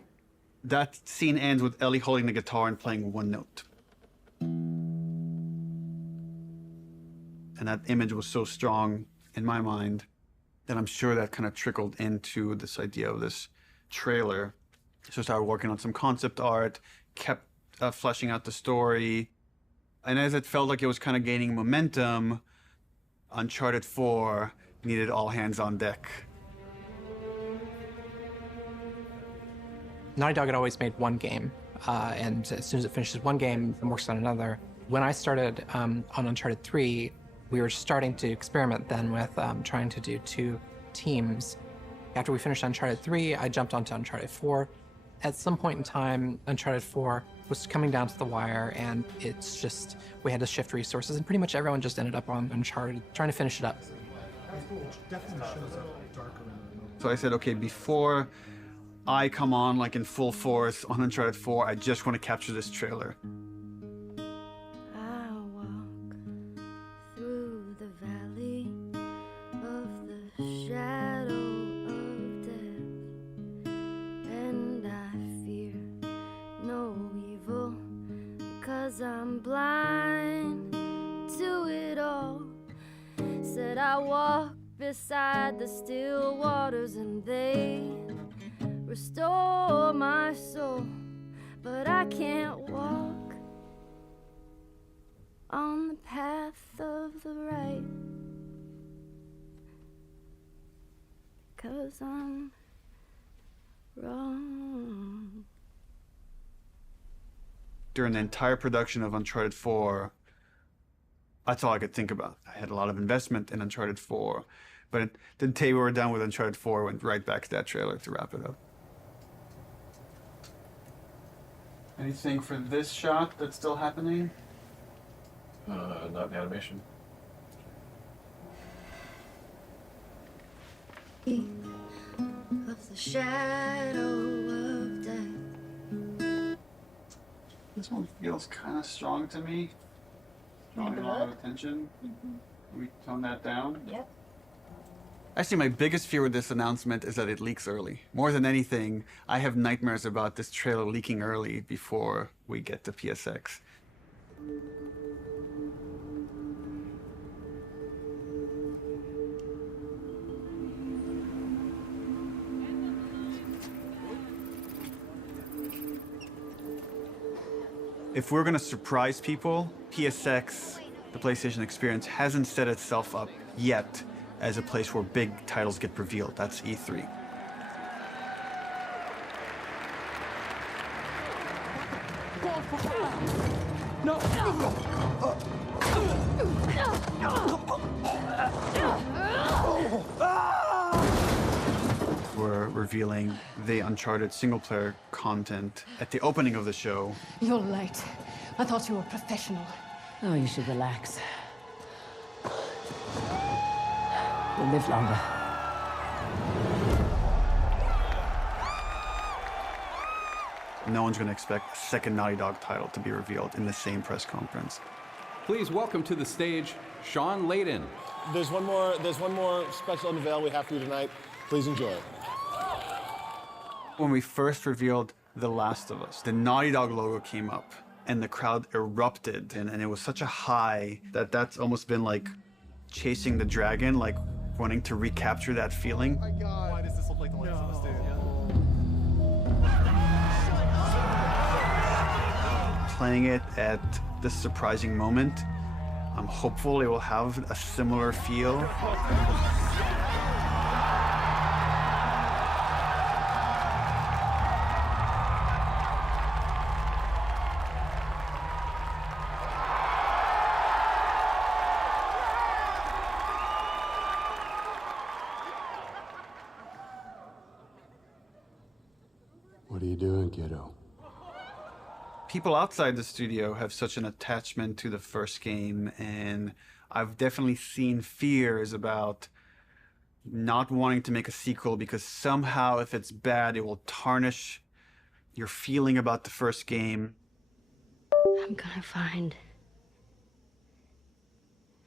That scene ends with Ellie holding the guitar and playing one note. And that image was so strong in my mind that I'm sure that kind of trickled into this idea of this trailer. So I started working on some concept art, kept fleshing out the story. And as it felt like it was kind of gaining momentum, Uncharted 4 needed all hands on deck. Naughty Dog had always made one game, and as soon as it finishes one game, it works on another. When I started on Uncharted 3, we were starting to experiment then with trying to do 2 teams. After we finished Uncharted 3, I jumped onto Uncharted 4. At some point in time, Uncharted 4 was coming down to the wire, and it's just, we had to shift resources, and pretty much everyone just ended up on Uncharted, trying to finish it up. So I said, okay, before I come on like in full force on Uncharted 4, I just want to capture this trailer. I walk through the valley of the shadow of death, and I fear no evil, because I'm blind to it all. that I walk beside the still waters and they restore my soul, but I can't walk on the path of the right, 'cause I'm wrong. During the entire production of Uncharted 4, that's all I could think about. I had a lot of investment in Uncharted 4, but the day we were done with Uncharted 4, I went right back to that trailer to wrap it up. Anything for this shot that's still happening? Not in animation. Of the shadow of death. This one feels kind of strong to me. Drawing a lot of attention. Can we tone that down? Yep. Actually, my biggest fear with this announcement is that it leaks early. More than anything, I have nightmares about this trailer leaking early before we get to PSX. If we're gonna surprise people, PSX, the PlayStation Experience, hasn't set itself up yet as a place where big titles get revealed. That's E3. No! We're revealing the Uncharted single-player content at the opening of the show. You're late. I thought you were professional. Oh, you should relax. You'll live longer. No one's going to expect a second Naughty Dog title to be revealed in the same press conference. Please welcome to the stage, Sean Layden. There's one more special unveil we have for you tonight. Please enjoy it. When we first revealed The Last of Us, the Naughty Dog logo came up and the crowd erupted, and it was such a high that that's almost been like chasing the dragon, like wanting to recapture that feeling. Oh my God. Why does this look like The Last of Us, dude? Playing it at this surprising moment, I'm hopeful it will have a similar feel. What are you doing, kiddo? People outside the studio have such an attachment to the first game, and I've definitely seen fears about not wanting to make a sequel because somehow if it's bad, it will tarnish your feeling about the first game. I'm gonna find,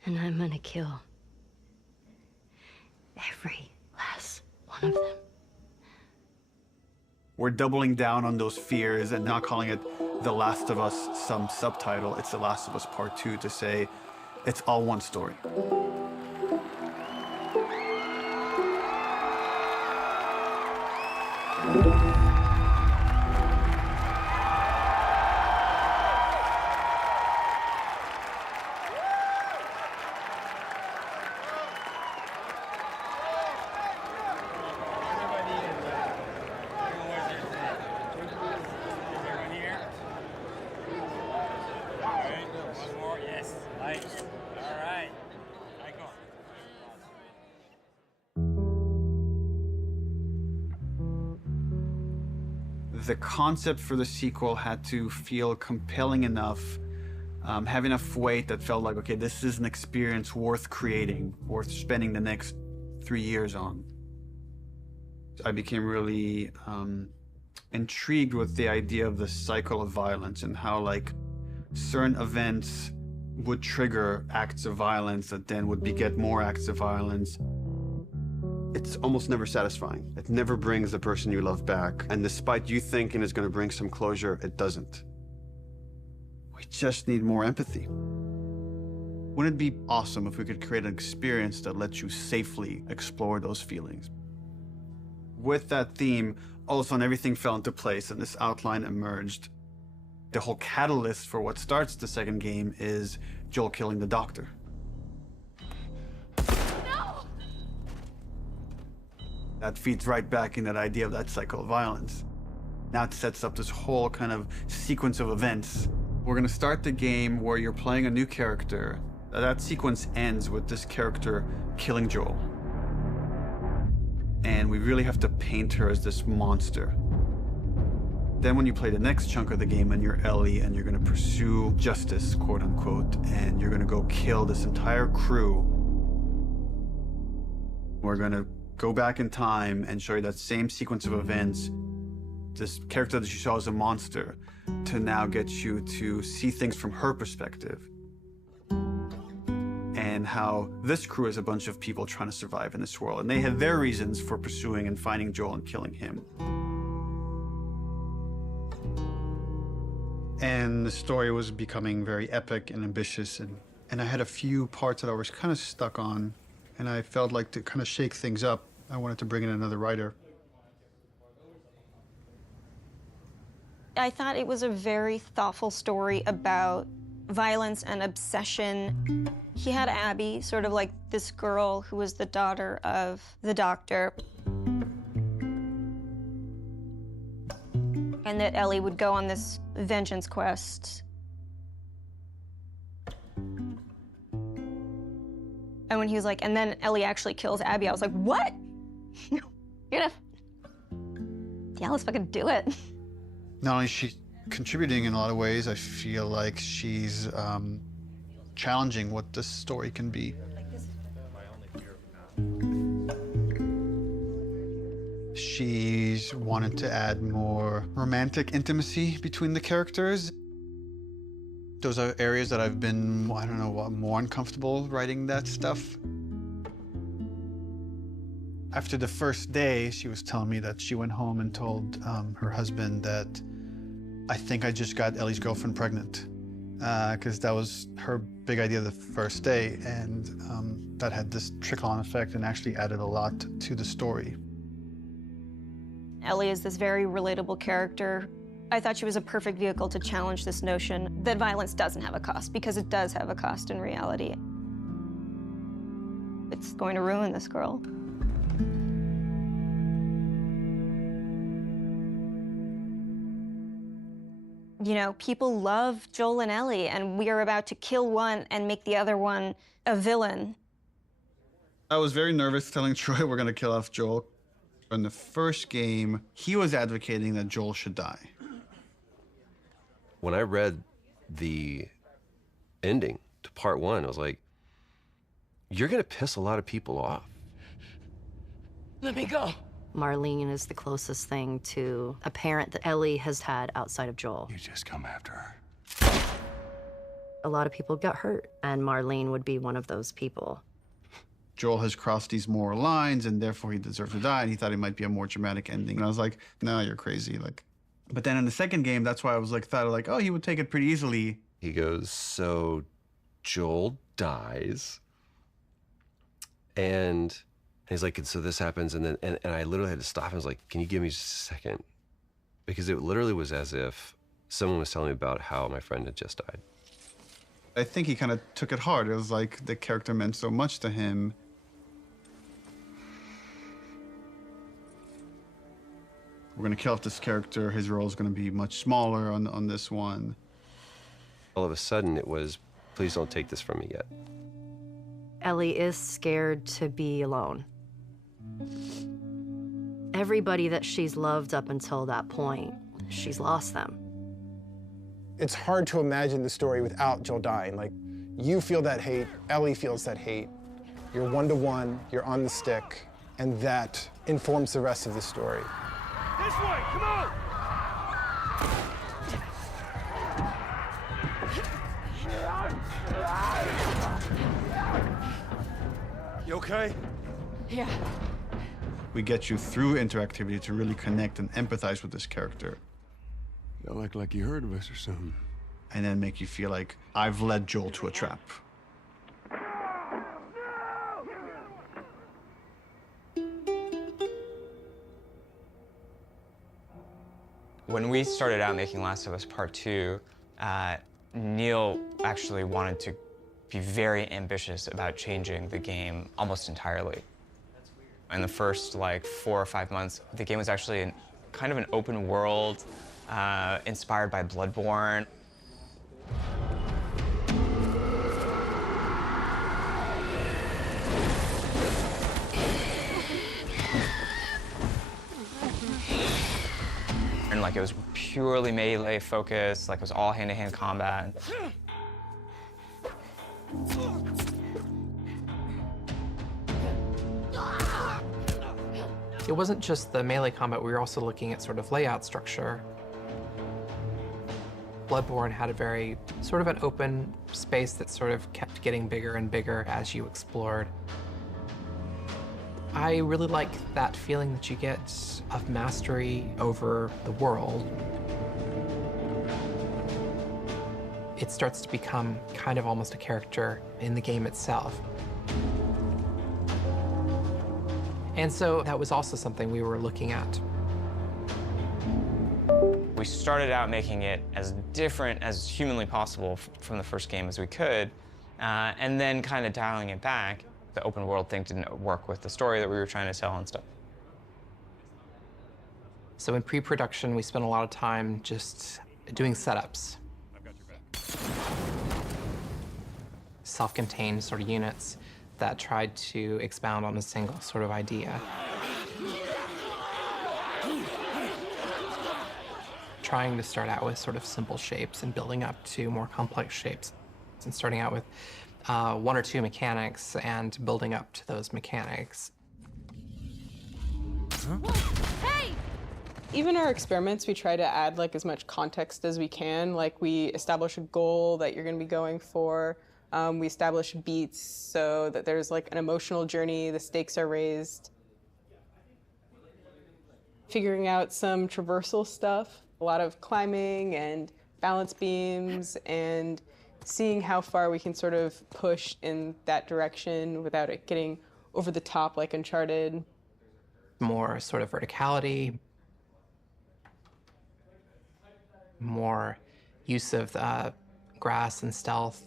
and I'm gonna kill every last one of them. We're doubling down on those fears and not calling it The Last of Us some subtitle. It's The Last of Us Part 2 to say it's all one story. The concept for the sequel had to feel compelling enough, have enough weight that felt like, okay, this is an experience worth creating, worth spending the next 3 years on. I became really intrigued with the idea of the cycle of violence and how like certain events would trigger acts of violence that then would beget more acts of violence. It's almost never satisfying. It never brings the person you love back. And despite you thinking it's going to bring some closure, it doesn't. We just need more empathy. Wouldn't it be awesome if we could create an experience that lets you safely explore those feelings? With that theme, all of a sudden everything fell into place and this outline emerged. The whole catalyst for what starts the second game is Joel killing the doctor. No! That feeds right back in that idea of that cycle of violence. Now it sets up this whole kind of sequence of events. We're gonna start the game where you're playing a new character. That sequence ends with this character killing Joel. And we really have to paint her as this monster. Then when you play the next chunk of the game and you're Ellie and you're gonna pursue justice, quote unquote, and you're gonna go kill this entire crew, we're gonna go back in time and show you that same sequence of events, this character that you saw as a monster, to now get you to see things from her perspective. And how this crew is a bunch of people trying to survive in this world. And they have their reasons for pursuing and finding Joel and killing him. And the story was becoming very epic and ambitious. And I had a few parts that I was kind of stuck on. And I felt like to kind of shake things up, I wanted to bring in another writer. I thought it was a very thoughtful story about violence and obsession. He had Abby, sort of like this girl who was the daughter of the doctor. And that Ellie would go on this vengeance quest. And when he was like, and then Ellie actually kills Abby, I was like, what? You're gonna... Yeah, let's fucking do it. Not only is she contributing in a lot of ways, I feel like she's challenging what this story can be. She's wanted to add more romantic intimacy between the characters. Those are areas that I've been, I don't know, more uncomfortable writing that stuff. After the first day, she was telling me that she went home and told her husband that I think I just got Ellie's girlfriend pregnant, because that was her big idea the first day, and that had this trickle-on effect and actually added a lot to the story. Ellie is this very relatable character. I thought she was a perfect vehicle to challenge this notion that violence doesn't have a cost, because it does have a cost in reality. It's going to ruin this girl. You know, people love Joel and Ellie, and we are about to kill one and make the other one a villain. I was very nervous telling Troy we're gonna kill off Joel. In the first game, he was advocating that Joel should die. When I read the ending to part 1, I was like, you're gonna piss a lot of people off. Let me go. Marlene is the closest thing to a parent that Ellie has had outside of Joel. You just come after her. A lot of people got hurt, and Marlene would be one of those people. Joel has crossed these moral lines, and therefore he deserves to die, and he thought it might be a more dramatic ending. And I was like, no, you're crazy. Like, but then in the second game, that's why I was like, thought like, oh, he would take it pretty easily. He goes, so Joel dies, and he's like, so this happens, and then and I literally had to stop. I was like, can you give me just a second? Because it literally was as if someone was telling me about how my friend had just died. I think he kind of took it hard. It was like the character meant so much to him. We're gonna kill off this character. His role is gonna be much smaller on this one. All of a sudden, it was, please don't take this from me yet. Ellie is scared to be alone. Everybody that she's loved up until that point, she's lost them. It's hard to imagine the story without Joel dying. Like, you feel that hate, Ellie feels that hate. You're one-to-one, you're on the stick, and that informs the rest of the story. This way, come on! You okay? Yeah. We get you through interactivity to really connect and empathize with this character. Y'all act like you heard of us or something. And then make you feel like I've led Joel to a trap. When we started out making Last of Us Part 2, Neil actually wanted to be very ambitious about changing the game almost entirely. In the first like 4 or 5 months, the game was actually kind of an open world, inspired by Bloodborne. And like it was purely melee focused, like it was all hand-to-hand combat. It wasn't just the melee combat, we were also looking at sort of layout structure. Bloodborne had a very sort of an open space that sort of kept getting bigger and bigger as you explored. I really like that feeling that you get of mastery over the world. It starts to become kind of almost a character in the game itself. And so that was also something we were looking at. We started out making it as different as humanly possible from the first game as we could, and then kind of dialing it back. The open world thing didn't work with the story that we were trying to tell and stuff. So in pre-production, we spent a lot of time just doing setups. I've got your back. Self-contained sort of units that tried to expound on a single sort of idea. Trying to start out with sort of simple shapes and building up to more complex shapes. And starting out with 1 or 2 mechanics and building up to those mechanics. Hey! Even our experiments, we try to add like as much context as we can. Like we establish a goal that you're going to be going for. We establish beats so that there's like an emotional journey, the stakes are raised. Figuring out some traversal stuff, a lot of climbing and balance beams and seeing how far we can sort of push in that direction without it getting over the top like Uncharted. More sort of verticality, more use of grass and stealth.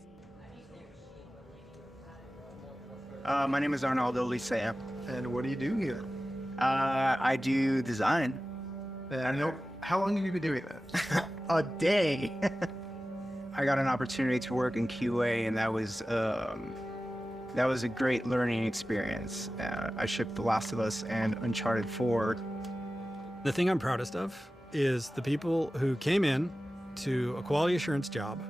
My name is Arnaldo Licea. And what do you do here? I do design. I know. How long have you been doing that? A day. I got an opportunity to work in QA, and that was a great learning experience. I shipped The Last of Us and Uncharted 4. The thing I'm proudest of is the people who came in to a quality assurance job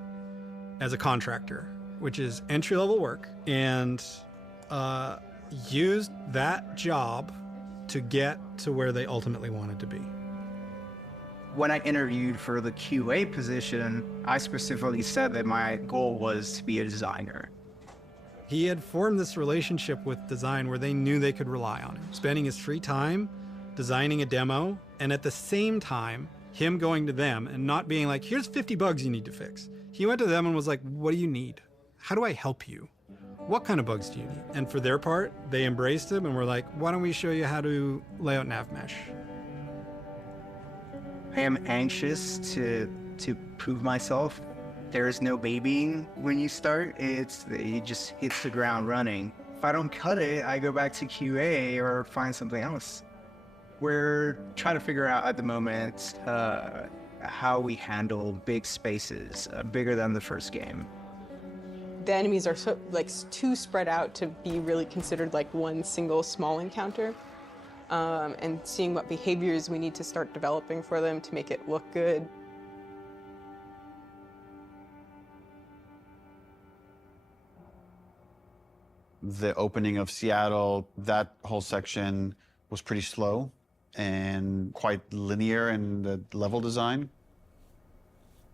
as a contractor, which is entry-level work, and used that job to get to where they ultimately wanted to be. When I interviewed for the QA position, I specifically said that my goal was to be a designer. He had formed this relationship with design where they knew they could rely on him, spending his free time designing a demo, and at the same time, him going to them and not being like, here's 50 bugs you need to fix. He went to them and was like, what do you need? How do I help you? What kind of bugs do you need? And for their part, they embraced him and were like, why don't we show you how to lay out nav mesh? I am anxious to prove myself. There is no babying when you start. You just hit the ground running. If I don't cut it, I go back to QA or find something else. We're trying to figure out at the moment how we handle big spaces, bigger than the first game. The enemies are so, like too spread out to be really considered like one single small encounter. And seeing what behaviors we need to start developing for them to make it look good. The opening of Seattle, that whole section was pretty slow and quite linear in the level design.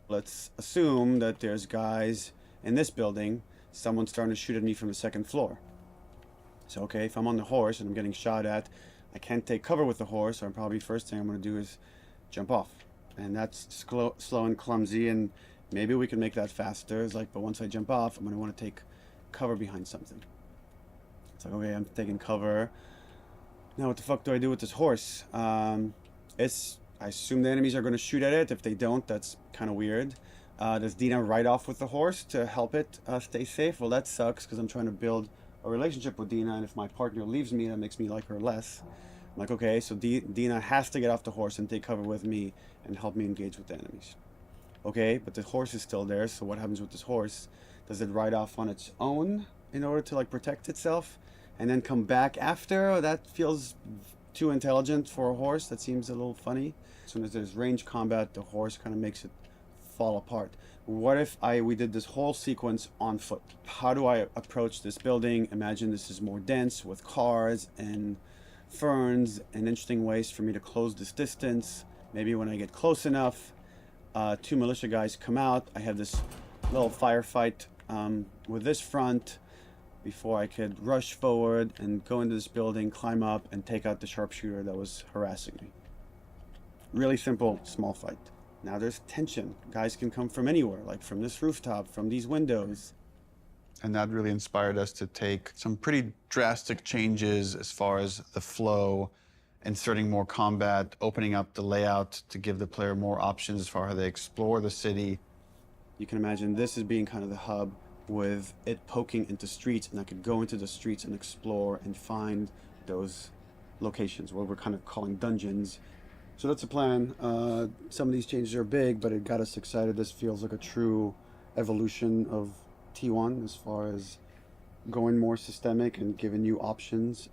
Let's assume that there's guys in this building, someone's starting to shoot at me from the second floor. So, okay, if I'm on the horse and I'm getting shot at, I can't take cover with the horse, or probably first thing I'm going to do is jump off. And that's slow and clumsy, and maybe we can make that faster. It's like, but once I jump off, I'm going to want to take cover behind something. It's like, okay, I'm taking cover. Now what the fuck do I do with this horse? It's I assume the enemies are going to shoot at it. If they don't, that's kind of weird. Does Dina ride off with the horse to help it stay safe? Well, that sucks because I'm trying to build a relationship with Dina, and if my partner leaves me, that makes me like her less. I'm like, okay, so Dina has to get off the horse and take cover with me and help me engage with the enemies. Okay, but the horse is still there, so what happens with this horse? Does it ride off on its own in order to like protect itself and then come back after? Oh, that feels too intelligent for a horse. That seems a little funny. As soon as there's range combat, the horse kind of makes it fall apart. What if we did this whole sequence on foot? How do I approach this building? Imagine this is more dense with cars and ferns and interesting ways for me to close this distance. Maybe when I get close enough, 2 militia guys come out. I have this little firefight with this front before I could rush forward and go into this building, climb up, and take out the sharpshooter that was harassing me. Really simple, small fight. Now there's tension. Guys can come from anywhere, like from this rooftop, from these windows. And that really inspired us to take some pretty drastic changes as far as the flow, inserting more combat, opening up the layout to give the player more options as far as how they explore the city. You can imagine this as being kind of the hub with it poking into streets, and I could go into the streets and explore and find those locations, what we're kind of calling dungeons. So that's the plan. Some of these changes are big, but it got us excited. This feels like a true evolution of T1 as far as going more systemic and giving you options.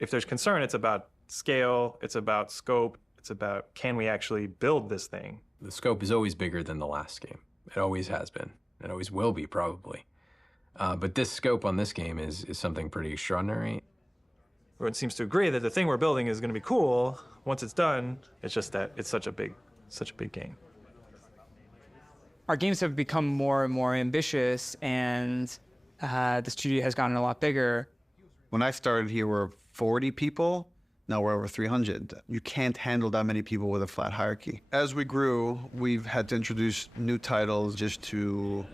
If there's concern, it's about scale, it's about scope, it's about can we actually build this thing? The scope is always bigger than the last game. It always has been. It always will be, probably. But this scope on this game is something pretty extraordinary. Everyone seems to agree that the thing we're building is going to be cool. Once it's done, it's just that it's such a big game. Our games have become more and more ambitious, and the studio has gotten a lot bigger. When I started here, we were 40 people. Now we're over 300. You can't handle that many people with a flat hierarchy. As we grew, we've had to introduce new titles just to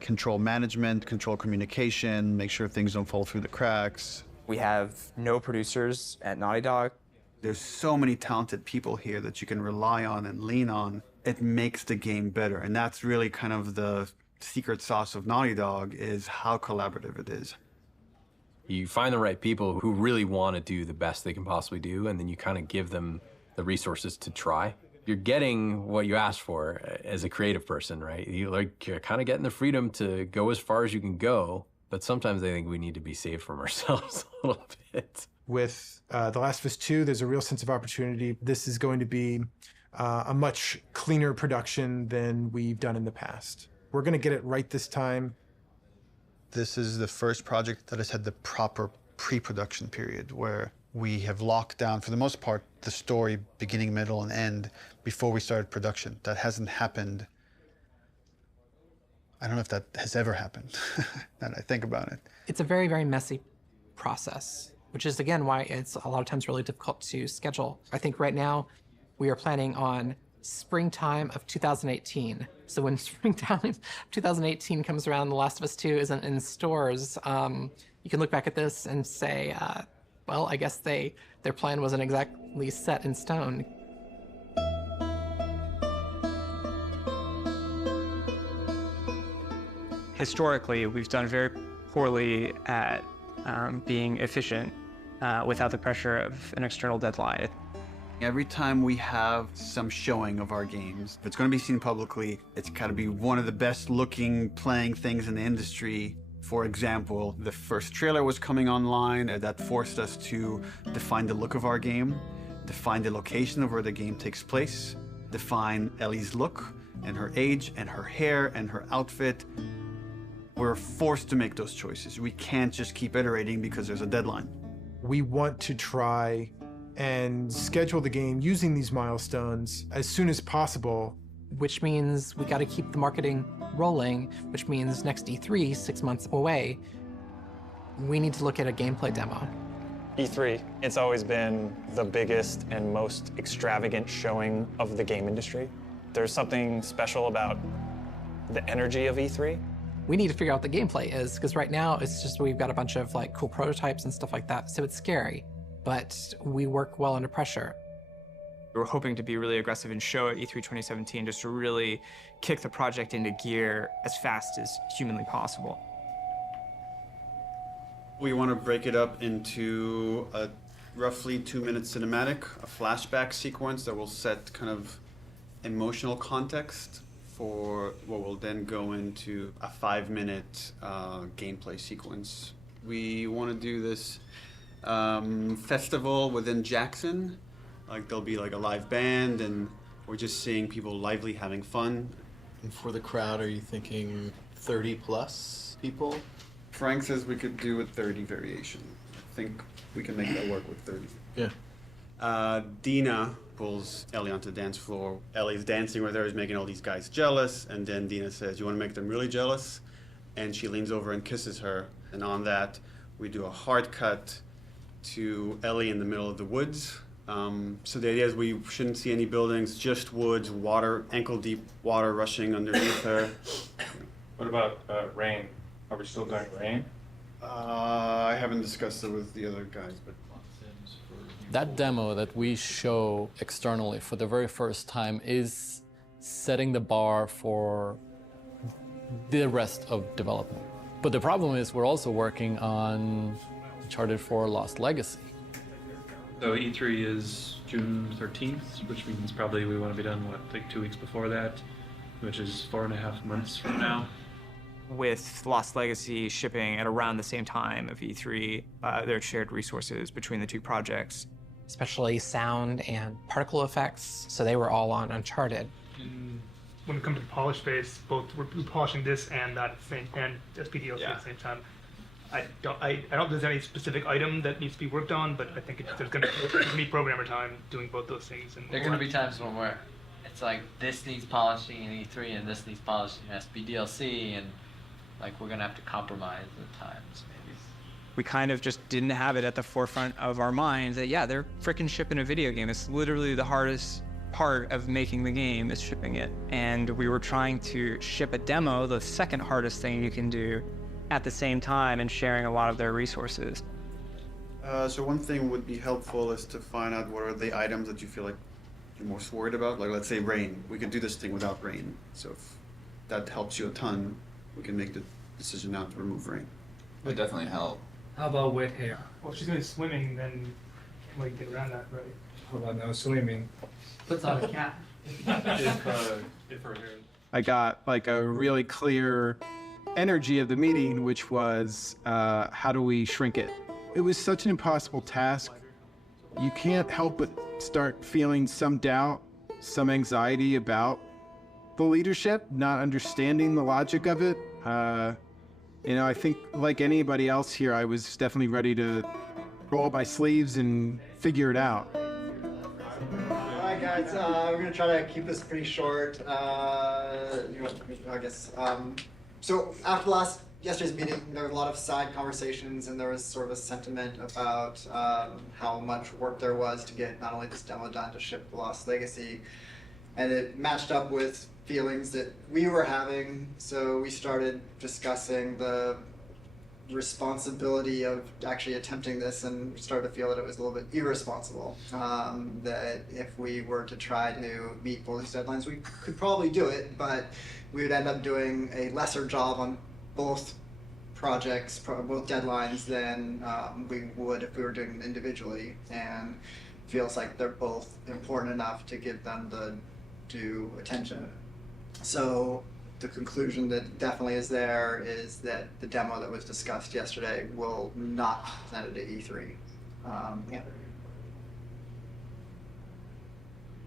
control management, control communication, make sure things don't fall through the cracks. We have no producers at Naughty Dog. There's so many talented people here that you can rely on and lean on. It makes the game better. And that's really kind of the secret sauce of Naughty Dog, is how collaborative it is. You find the right people who really want to do the best they can possibly do, and then you kind of give them the resources to try. You're getting what you asked for as a creative person, right? You're kind of getting the freedom to go as far as you can go, but sometimes I think we need to be saved from ourselves a little bit. With The Last of Us 2, there's a real sense of opportunity. This is going to be a much cleaner production than we've done in the past. We're going to get it right this time. This is the first project that has had the proper pre-production period, where we have locked down, for the most part, the story beginning, middle, and end before we started production. That hasn't happened. I don't know if that has ever happened, now that I think about it. It's a very, very messy process, which is, again, why it's a lot of times really difficult to schedule. I think right now we are planning on springtime of 2018. So when springtime 2018 comes around, The Last of Us 2 isn't in stores, you can look back at this and say, well, I guess their plan wasn't exactly set in stone. Historically, we've done very poorly at being efficient without the pressure of an external deadline. Every time we have some showing of our games, if it's going to be seen publicly, it's got to be one of the best looking playing things in the industry. For example, the first trailer was coming online, and that forced us to define the look of our game, define the location of where the game takes place, define Ellie's look and her age and her hair and her outfit. We're forced to make those choices. We can't just keep iterating because there's a deadline. We want to try and schedule the game using these milestones as soon as possible. Which means we got to keep the marketing rolling, which means next E3, 6 months away, we need to look at a gameplay demo. E3, it's always been the biggest and most extravagant showing of the game industry. There's something special about the energy of E3. We need to figure out what the gameplay is, because right now it's just we've got a bunch of like cool prototypes and stuff like that, so it's scary. but we work well under pressure. We're hoping to be really aggressive and show at E3 2017 just to really kick the project into gear as fast as humanly possible. We want to break it up into a roughly 2-minute cinematic, a flashback sequence that will set kind of emotional context for what will then go into a 5-minute gameplay sequence. We want to do this festival within Jackson. Like there'll be like a live band and we're just seeing people lively having fun. And for the crowd, are you thinking 30 plus people? Frank says we could do a 30 variation. I think we can make that work with 30. Yeah. Dina pulls Ellie onto the dance floor. Ellie's dancing with her, is making all these guys jealous, and then Dina says, "You want to make them really jealous?" And she leans over and kisses her. And on that, we do a hard cut to Ellie in the middle of the woods. So the idea is we shouldn't see any buildings, just woods, water, ankle-deep water rushing underneath her. What about rain? Are we still doing rain? I haven't discussed it with the other guys, but... That demo that we show externally for the very first time is setting the bar for the rest of development. But the problem is we're also working on Uncharted 4 Lost Legacy. So E3 is June 13th, which means probably we want to be done, what, like 2 weeks before that, which is 4.5 months from now. With Lost Legacy shipping at around the same time of E3, there are shared resources between the two projects. Especially sound and particle effects, so they were all on Uncharted. When it comes to the polish phase, both we're polishing this and that same and SPDLC at the same time. I don't think there's any specific item that needs to be worked on, but I think there's going to be programmer time doing both those things. And there are going to be times when it's like this needs polishing in E3 and this needs polishing in SPDLC, and like we're going to have to compromise at times maybe. We kind of just didn't have it at the forefront of our minds that, yeah, they're frickin' shipping a video game. It's literally the hardest part of making the game is shipping it. And we were trying to ship a demo, the second hardest thing you can do, at the same time and sharing a lot of their resources. So one thing would be helpful is to find out what are the items that you feel like you're most worried about. Like let's say rain. We could do this thing without rain. So if that helps you a ton, we can make the decision now to remove rain. It would definitely help. How about wet hair? Well, if she's going to be swimming, then we can get around that, right? How about no swimming? Puts on a cap. if her hair... I got like a really clear energy of the meeting, which was how do we shrink it? It was such an impossible task. You can't help but start feeling some doubt, some anxiety about the leadership, not understanding the logic of it. You know, I think like anybody else here, I was definitely ready to roll up my sleeves and figure it out. Alright guys, we're gonna try to keep this pretty short. I guess. So after yesterday's meeting, there were a lot of side conversations, and there was sort of a sentiment about how much work there was to get not only this demo done to ship the Lost Legacy, and it matched up with feelings that we were having, so we started discussing the responsibility of actually attempting this and started to feel that it was a little bit irresponsible. That if we were to try to meet both these deadlines, we could probably do it, but we would end up doing a lesser job on both projects, both deadlines, than we would if we were doing them individually, and feels like they're both important enough to give them the due attention. So the conclusion that definitely is there is that the demo that was discussed yesterday will not be presented at E3.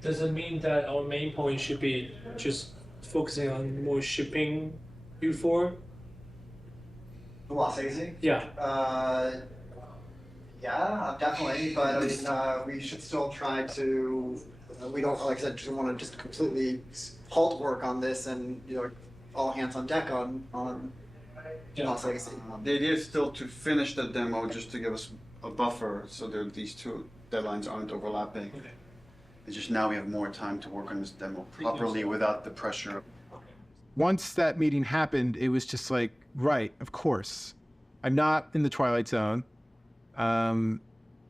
Does it mean that our main point should be just focusing on more shipping before? The Lost Legacy? Yeah. Yeah, definitely, but I mean, we should still try to, we don't, like I said, just want to just completely halt work on this and, you know, all hands on deck on Lost Legacy. The idea is still to finish the demo just to give us a buffer so that these two deadlines aren't overlapping. Okay. It's just now we have more time to work on this demo properly without the pressure. Once that meeting happened, it was just like, right, of course. I'm not in the Twilight Zone.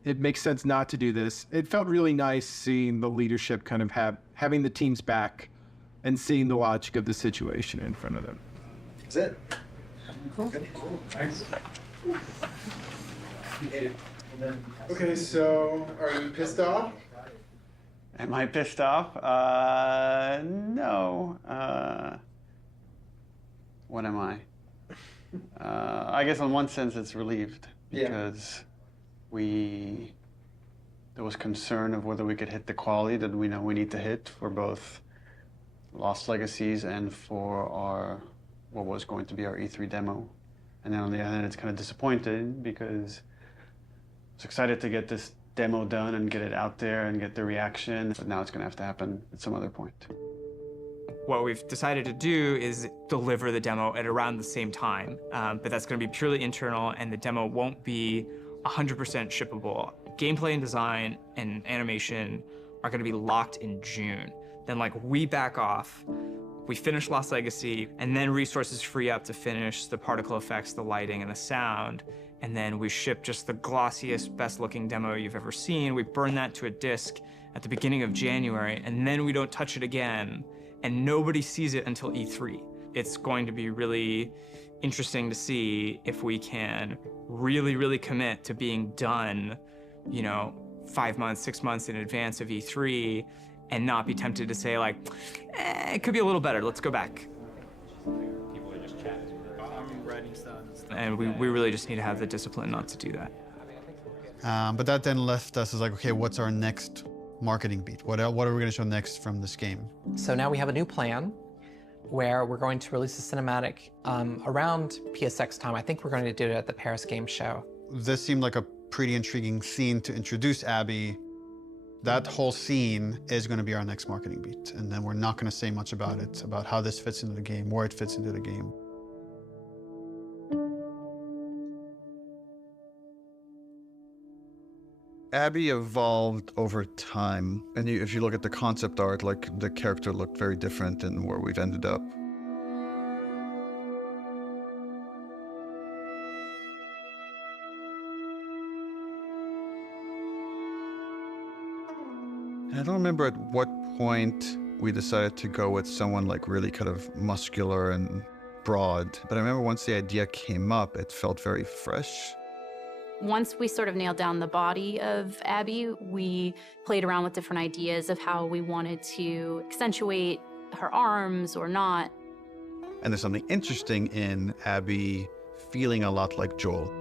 it makes sense not to do this. It felt really nice seeing the leadership kind of having the team's back and seeing the logic of the situation in front of them. That's it. Cool. Thanks. Okay, so are you pissed off? Am I pissed off? No. What am I? I guess in one sense it's relieved because there was concern of whether we could hit the quality that we know we need to hit for both Lost Legacies and for what was going to be our E3 demo. And then on the other hand, it's kind of disappointed because I was excited to get this demo done and get it out there and get the reaction, but now it's going to have to happen at some other point. What we've decided to do is deliver the demo at around the same time, but that's going to be purely internal, and the demo won't be 100% shippable. Gameplay and design and animation are going to be locked in June. Then we back off, we finish Lost Legacy, and then resources free up to finish the particle effects, the lighting, and the sound. And then we ship just the glossiest, best-looking demo you've ever seen. We burn that to a disc at the beginning of January, and then we don't touch it again, and nobody sees it until E3. It's going to be really interesting to see if we can really, really commit to being done, 5 months, 6 months in advance of E3, and not be tempted to say it could be a little better, let's go back. People are just chatting. I'm writing stuff. And we really just need to have the discipline not to do that. But that then left us as okay, what's our next marketing beat? What are we going to show next from this game? So now we have a new plan where we're going to release a cinematic around PSX time. I think we're going to do it at the Paris Game Show. This seemed like a pretty intriguing scene to introduce Abby. That whole scene is going to be our next marketing beat. And then we're not going to say much about it, about how this fits into the game, where it fits into the game. Abby evolved over time, and if you look at the concept art, the character looked very different than where we've ended up. I don't remember at what point we decided to go with someone really kind of muscular and broad, but I remember once the idea came up, it felt very fresh. Once we sort of nailed down the body of Abby, we played around with different ideas of how we wanted to accentuate her arms or not. And there's something interesting in Abby feeling a lot like Joel.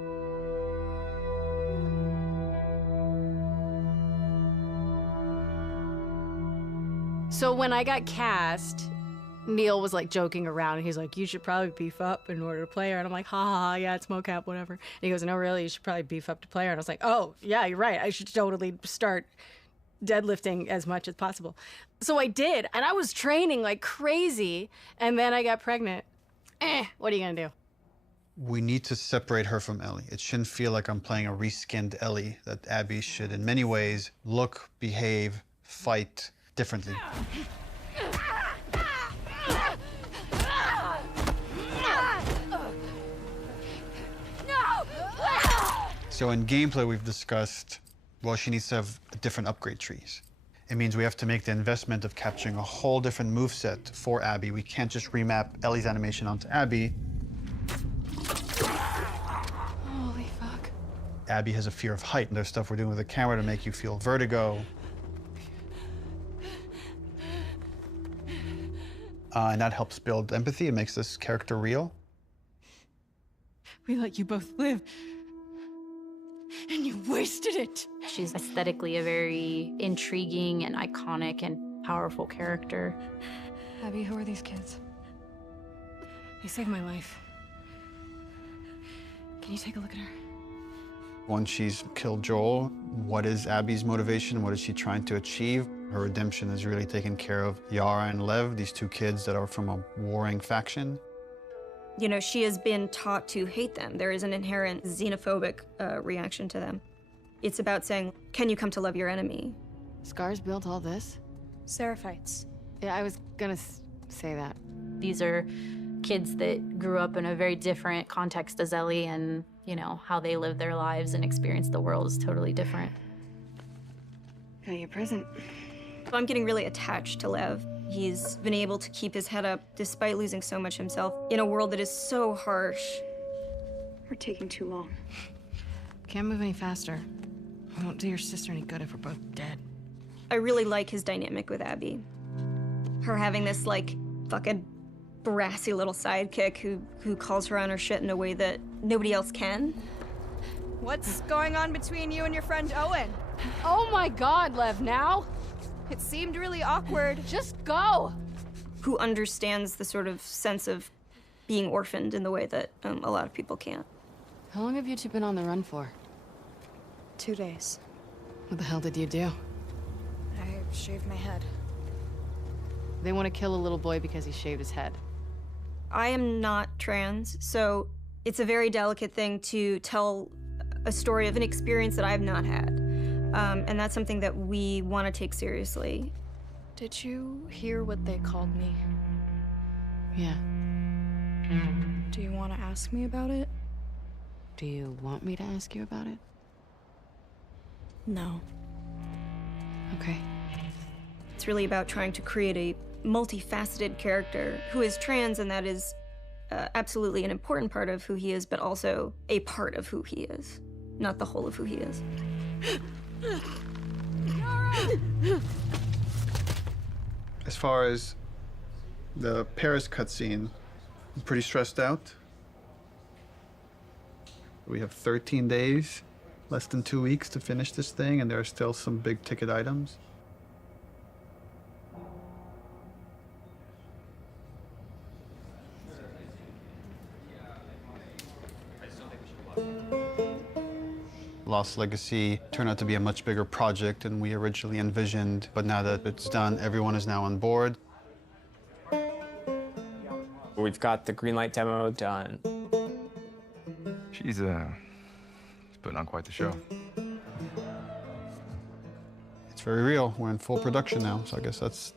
So when I got cast, Neil was joking around, and he's like, you should probably beef up in order to play her. And I'm like, ha ha, yeah, it's mocap, whatever. And he goes, no, really, you should probably beef up to play her. And I was like, oh, yeah, you're right. I should totally start deadlifting as much as possible. So I did, and I was training like crazy, and then I got pregnant. What are you gonna do? We need to separate her from Ellie. It shouldn't feel like I'm playing a reskinned Ellie, that Abby should, in many ways, look, behave, fight differently. So in gameplay, we've discussed, well, she needs to have different upgrade trees. It means we have to make the investment of capturing a whole different moveset for Abby. We can't just remap Ellie's animation onto Abby. Holy fuck. Abby has a fear of height, and there's stuff we're doing with the camera to make you feel vertigo. And that helps build empathy. It makes this character real. We let you both live, and you wasted it. She's aesthetically a very intriguing and iconic and powerful character. Abby, who are these kids? They saved my life. Can you take a look at her? Once she's killed Joel, what is Abby's motivation? What is she trying to achieve? Her redemption is really taking care of Yara and Lev, these two kids that are from a warring faction. You know, she has been taught to hate them. There is an inherent xenophobic reaction to them. It's about saying, can you come to love your enemy? Scars built all this? Seraphites. Yeah, I was gonna say that. These are kids that grew up in a very different context as Ellie, and you know, how they live their lives and experience the world is totally different. Got your present. I'm getting really attached to Lev. He's been able to keep his head up despite losing so much himself in a world that is so harsh. We're taking too long. Can't move any faster. I won't do your sister any good if we're both dead. I really like his dynamic with Abby. Her having this, like, fucking brassy little sidekick who calls her on her shit in a way that nobody else can. What's going on between you and your friend Owen? Oh my God, Lev, now? It seemed really awkward. Just go! Who understands the sort of sense of being orphaned in the way that a lot of people can't. How long have you two been on the run for? 2 days. What the hell did you do? I shaved my head. They want to kill a little boy because he shaved his head. I am not trans, so it's a very delicate thing to tell a story of an experience that I've not had. And that's something that we want to take seriously. Did you hear what they called me? Yeah. Do you want to ask me about it? Do you want me to ask you about it? No. Okay. It's really about trying to create a multifaceted character who is trans, and that is absolutely an important part of who he is, but also a part of who he is, not the whole of who he is. As far as the Paris cutscene, I'm pretty stressed out. We have 13 days, less than 2 weeks to finish this thing, and there are still some big ticket items. Lost Legacy turned out to be a much bigger project than we originally envisioned, but now that it's done, everyone is now on board. We've got the Greenlight demo done. She's putting on quite the show. It's very real. We're in full production now, so I guess that's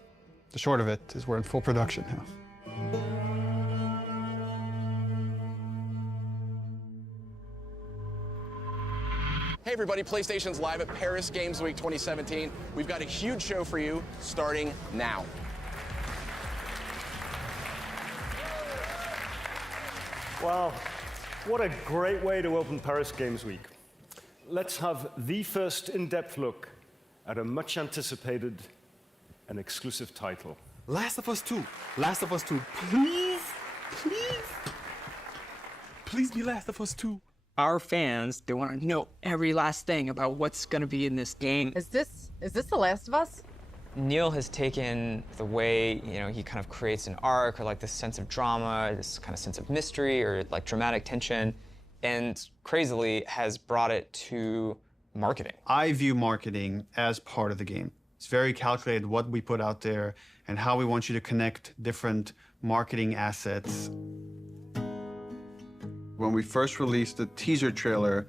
the short of it, is we're in full production now. Hey everybody, PlayStation's live at Paris Games Week 2017. We've got a huge show for you starting now. Wow, what a great way to open Paris Games Week. Let's have the first in-depth look at a much anticipated and exclusive title. Last of Us 2. Last of Us 2. Please, please. Please be Last of Us 2. Our fans, they want to know every last thing about what's going to be in this game. Is this The Last of Us? Neil has taken the way, he kind of creates an arc or like this sense of drama, this kind of sense of mystery or like dramatic tension, and crazily has brought it to marketing. I view marketing as part of the game. It's very calculated what we put out there and how we want you to connect different marketing assets. When we first released the teaser trailer,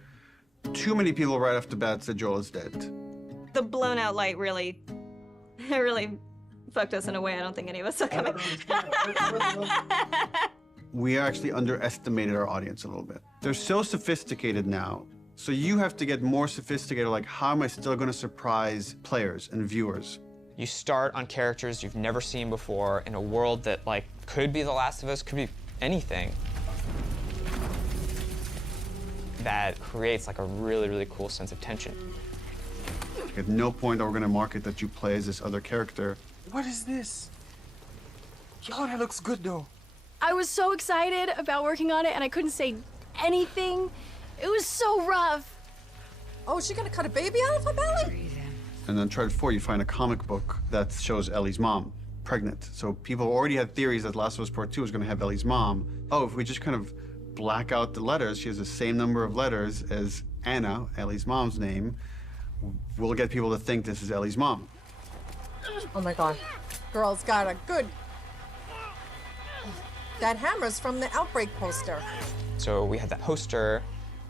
too many people right off the bat said Joel is dead. The blown out light really fucked us in a way I don't think any of us saw coming. We actually underestimated our audience a little bit. They're so sophisticated now, so you have to get more sophisticated, like how am I still gonna surprise players and viewers? You start on characters you've never seen before in a world that like could be The Last of Us, could be anything. That creates like a really, really cool sense of tension. At no point are we gonna market that you play as this other character. What is this? Oh, that looks good though. I was so excited about working on it and I couldn't say anything. It was so rough. Oh, is she gonna cut a baby out of her belly? And then Uncharted 4, you find a comic book that shows Ellie's mom pregnant. So people already had theories that Last of Us Part 2 was gonna have Ellie's mom. Oh, if we just kind of black out the letters, she has the same number of letters as Anna, Ellie's mom's name, we'll get people to think this is Ellie's mom. Oh my God. Girl's got a good... That hammer's from the Outbreak poster. So we had that poster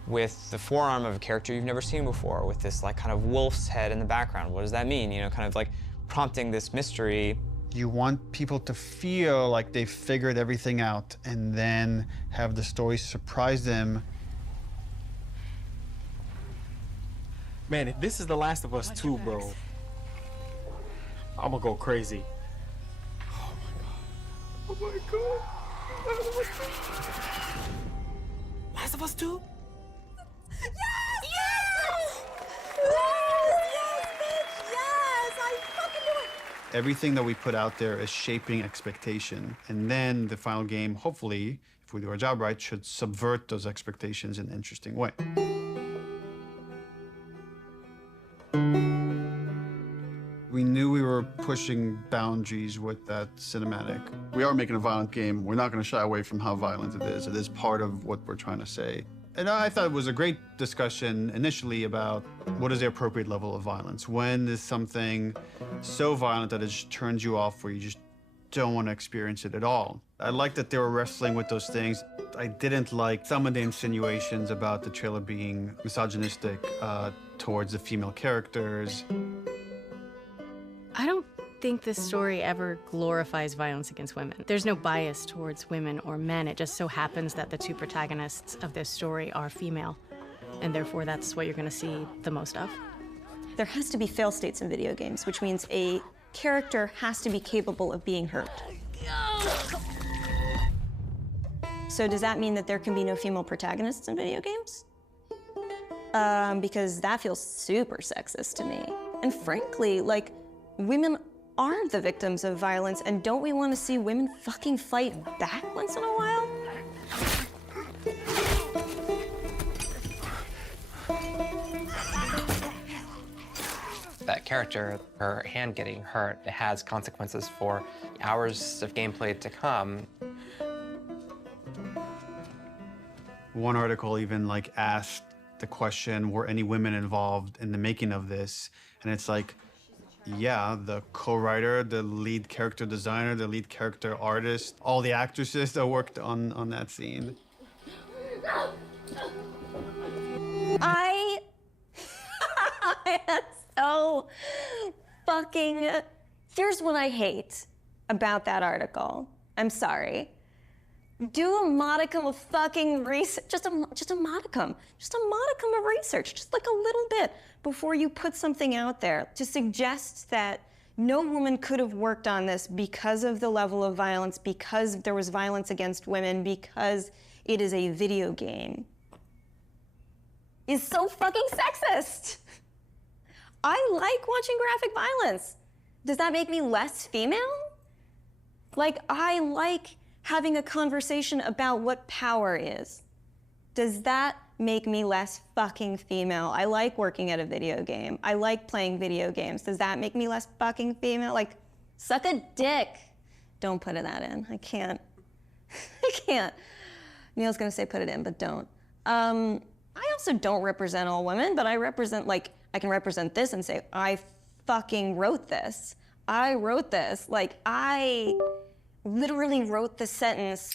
with the forearm of a character you've never seen before, with this like kind of wolf's head in the background. What does that mean? Kind of like prompting this mystery. You want people to feel like they figured everything out and then have the story surprise them Man, if this is The Last of Us 2, bro, I'm gonna go crazy. Oh my god. Last of Us 2? Last of Us 2? Yes! Yes! Yes, bitch! Yes! I fucking knew it! Everything that we put out there is shaping expectation. And then the final game, hopefully, if we do our job right, should subvert those expectations in an interesting way. We knew we were pushing boundaries with that cinematic. We are making a violent game. We're not going to shy away from how violent it is. It is part of what we're trying to say. And I thought it was a great discussion initially about what is the appropriate level of violence. When is something so violent that it just turns you off where you just don't want to experience it at all? I liked that they were wrestling with those things. I didn't like some of the insinuations about the trailer being misogynistic towards the female characters. I don't think this story ever glorifies violence against women. There's no bias towards women or men. It just so happens that the two protagonists of this story are female, and therefore that's what you're going to see the most of. There has to be fail states in video games, which means a character has to be capable of being hurt. So does that mean that there can be no female protagonists in video games? Because that feels super sexist to me. And frankly, like, women are the victims of violence, and don't we want to see women fucking fight back once in a while? That character, her hand getting hurt, it has consequences for hours of gameplay to come. One article even like asked the question, were any women involved in the making of this? And it's like, yeah, the co-writer, the lead character designer, the lead character artist, all the actresses that worked on that scene. I am so fucking... Here's what I hate about that article. I'm sorry. Do a modicum of fucking research, just a modicum of research, just like a little bit before you put something out there to suggest that no woman could have worked on this because of the level of violence, because there was violence against women, because it is a video game, is so fucking sexist. I like watching graphic violence. Does that make me less female? Like, I like having a conversation about what power is. Does that make me less fucking female? I like working at a video game. I like playing video games. Does that make me less fucking female? Like, suck a dick. Don't put that in. I can't. I can't. Neil's gonna say put it in, but don't. I also don't represent all women, but I represent, like, I can represent this and say, I fucking wrote this. I wrote this. Like, I literally wrote the sentence,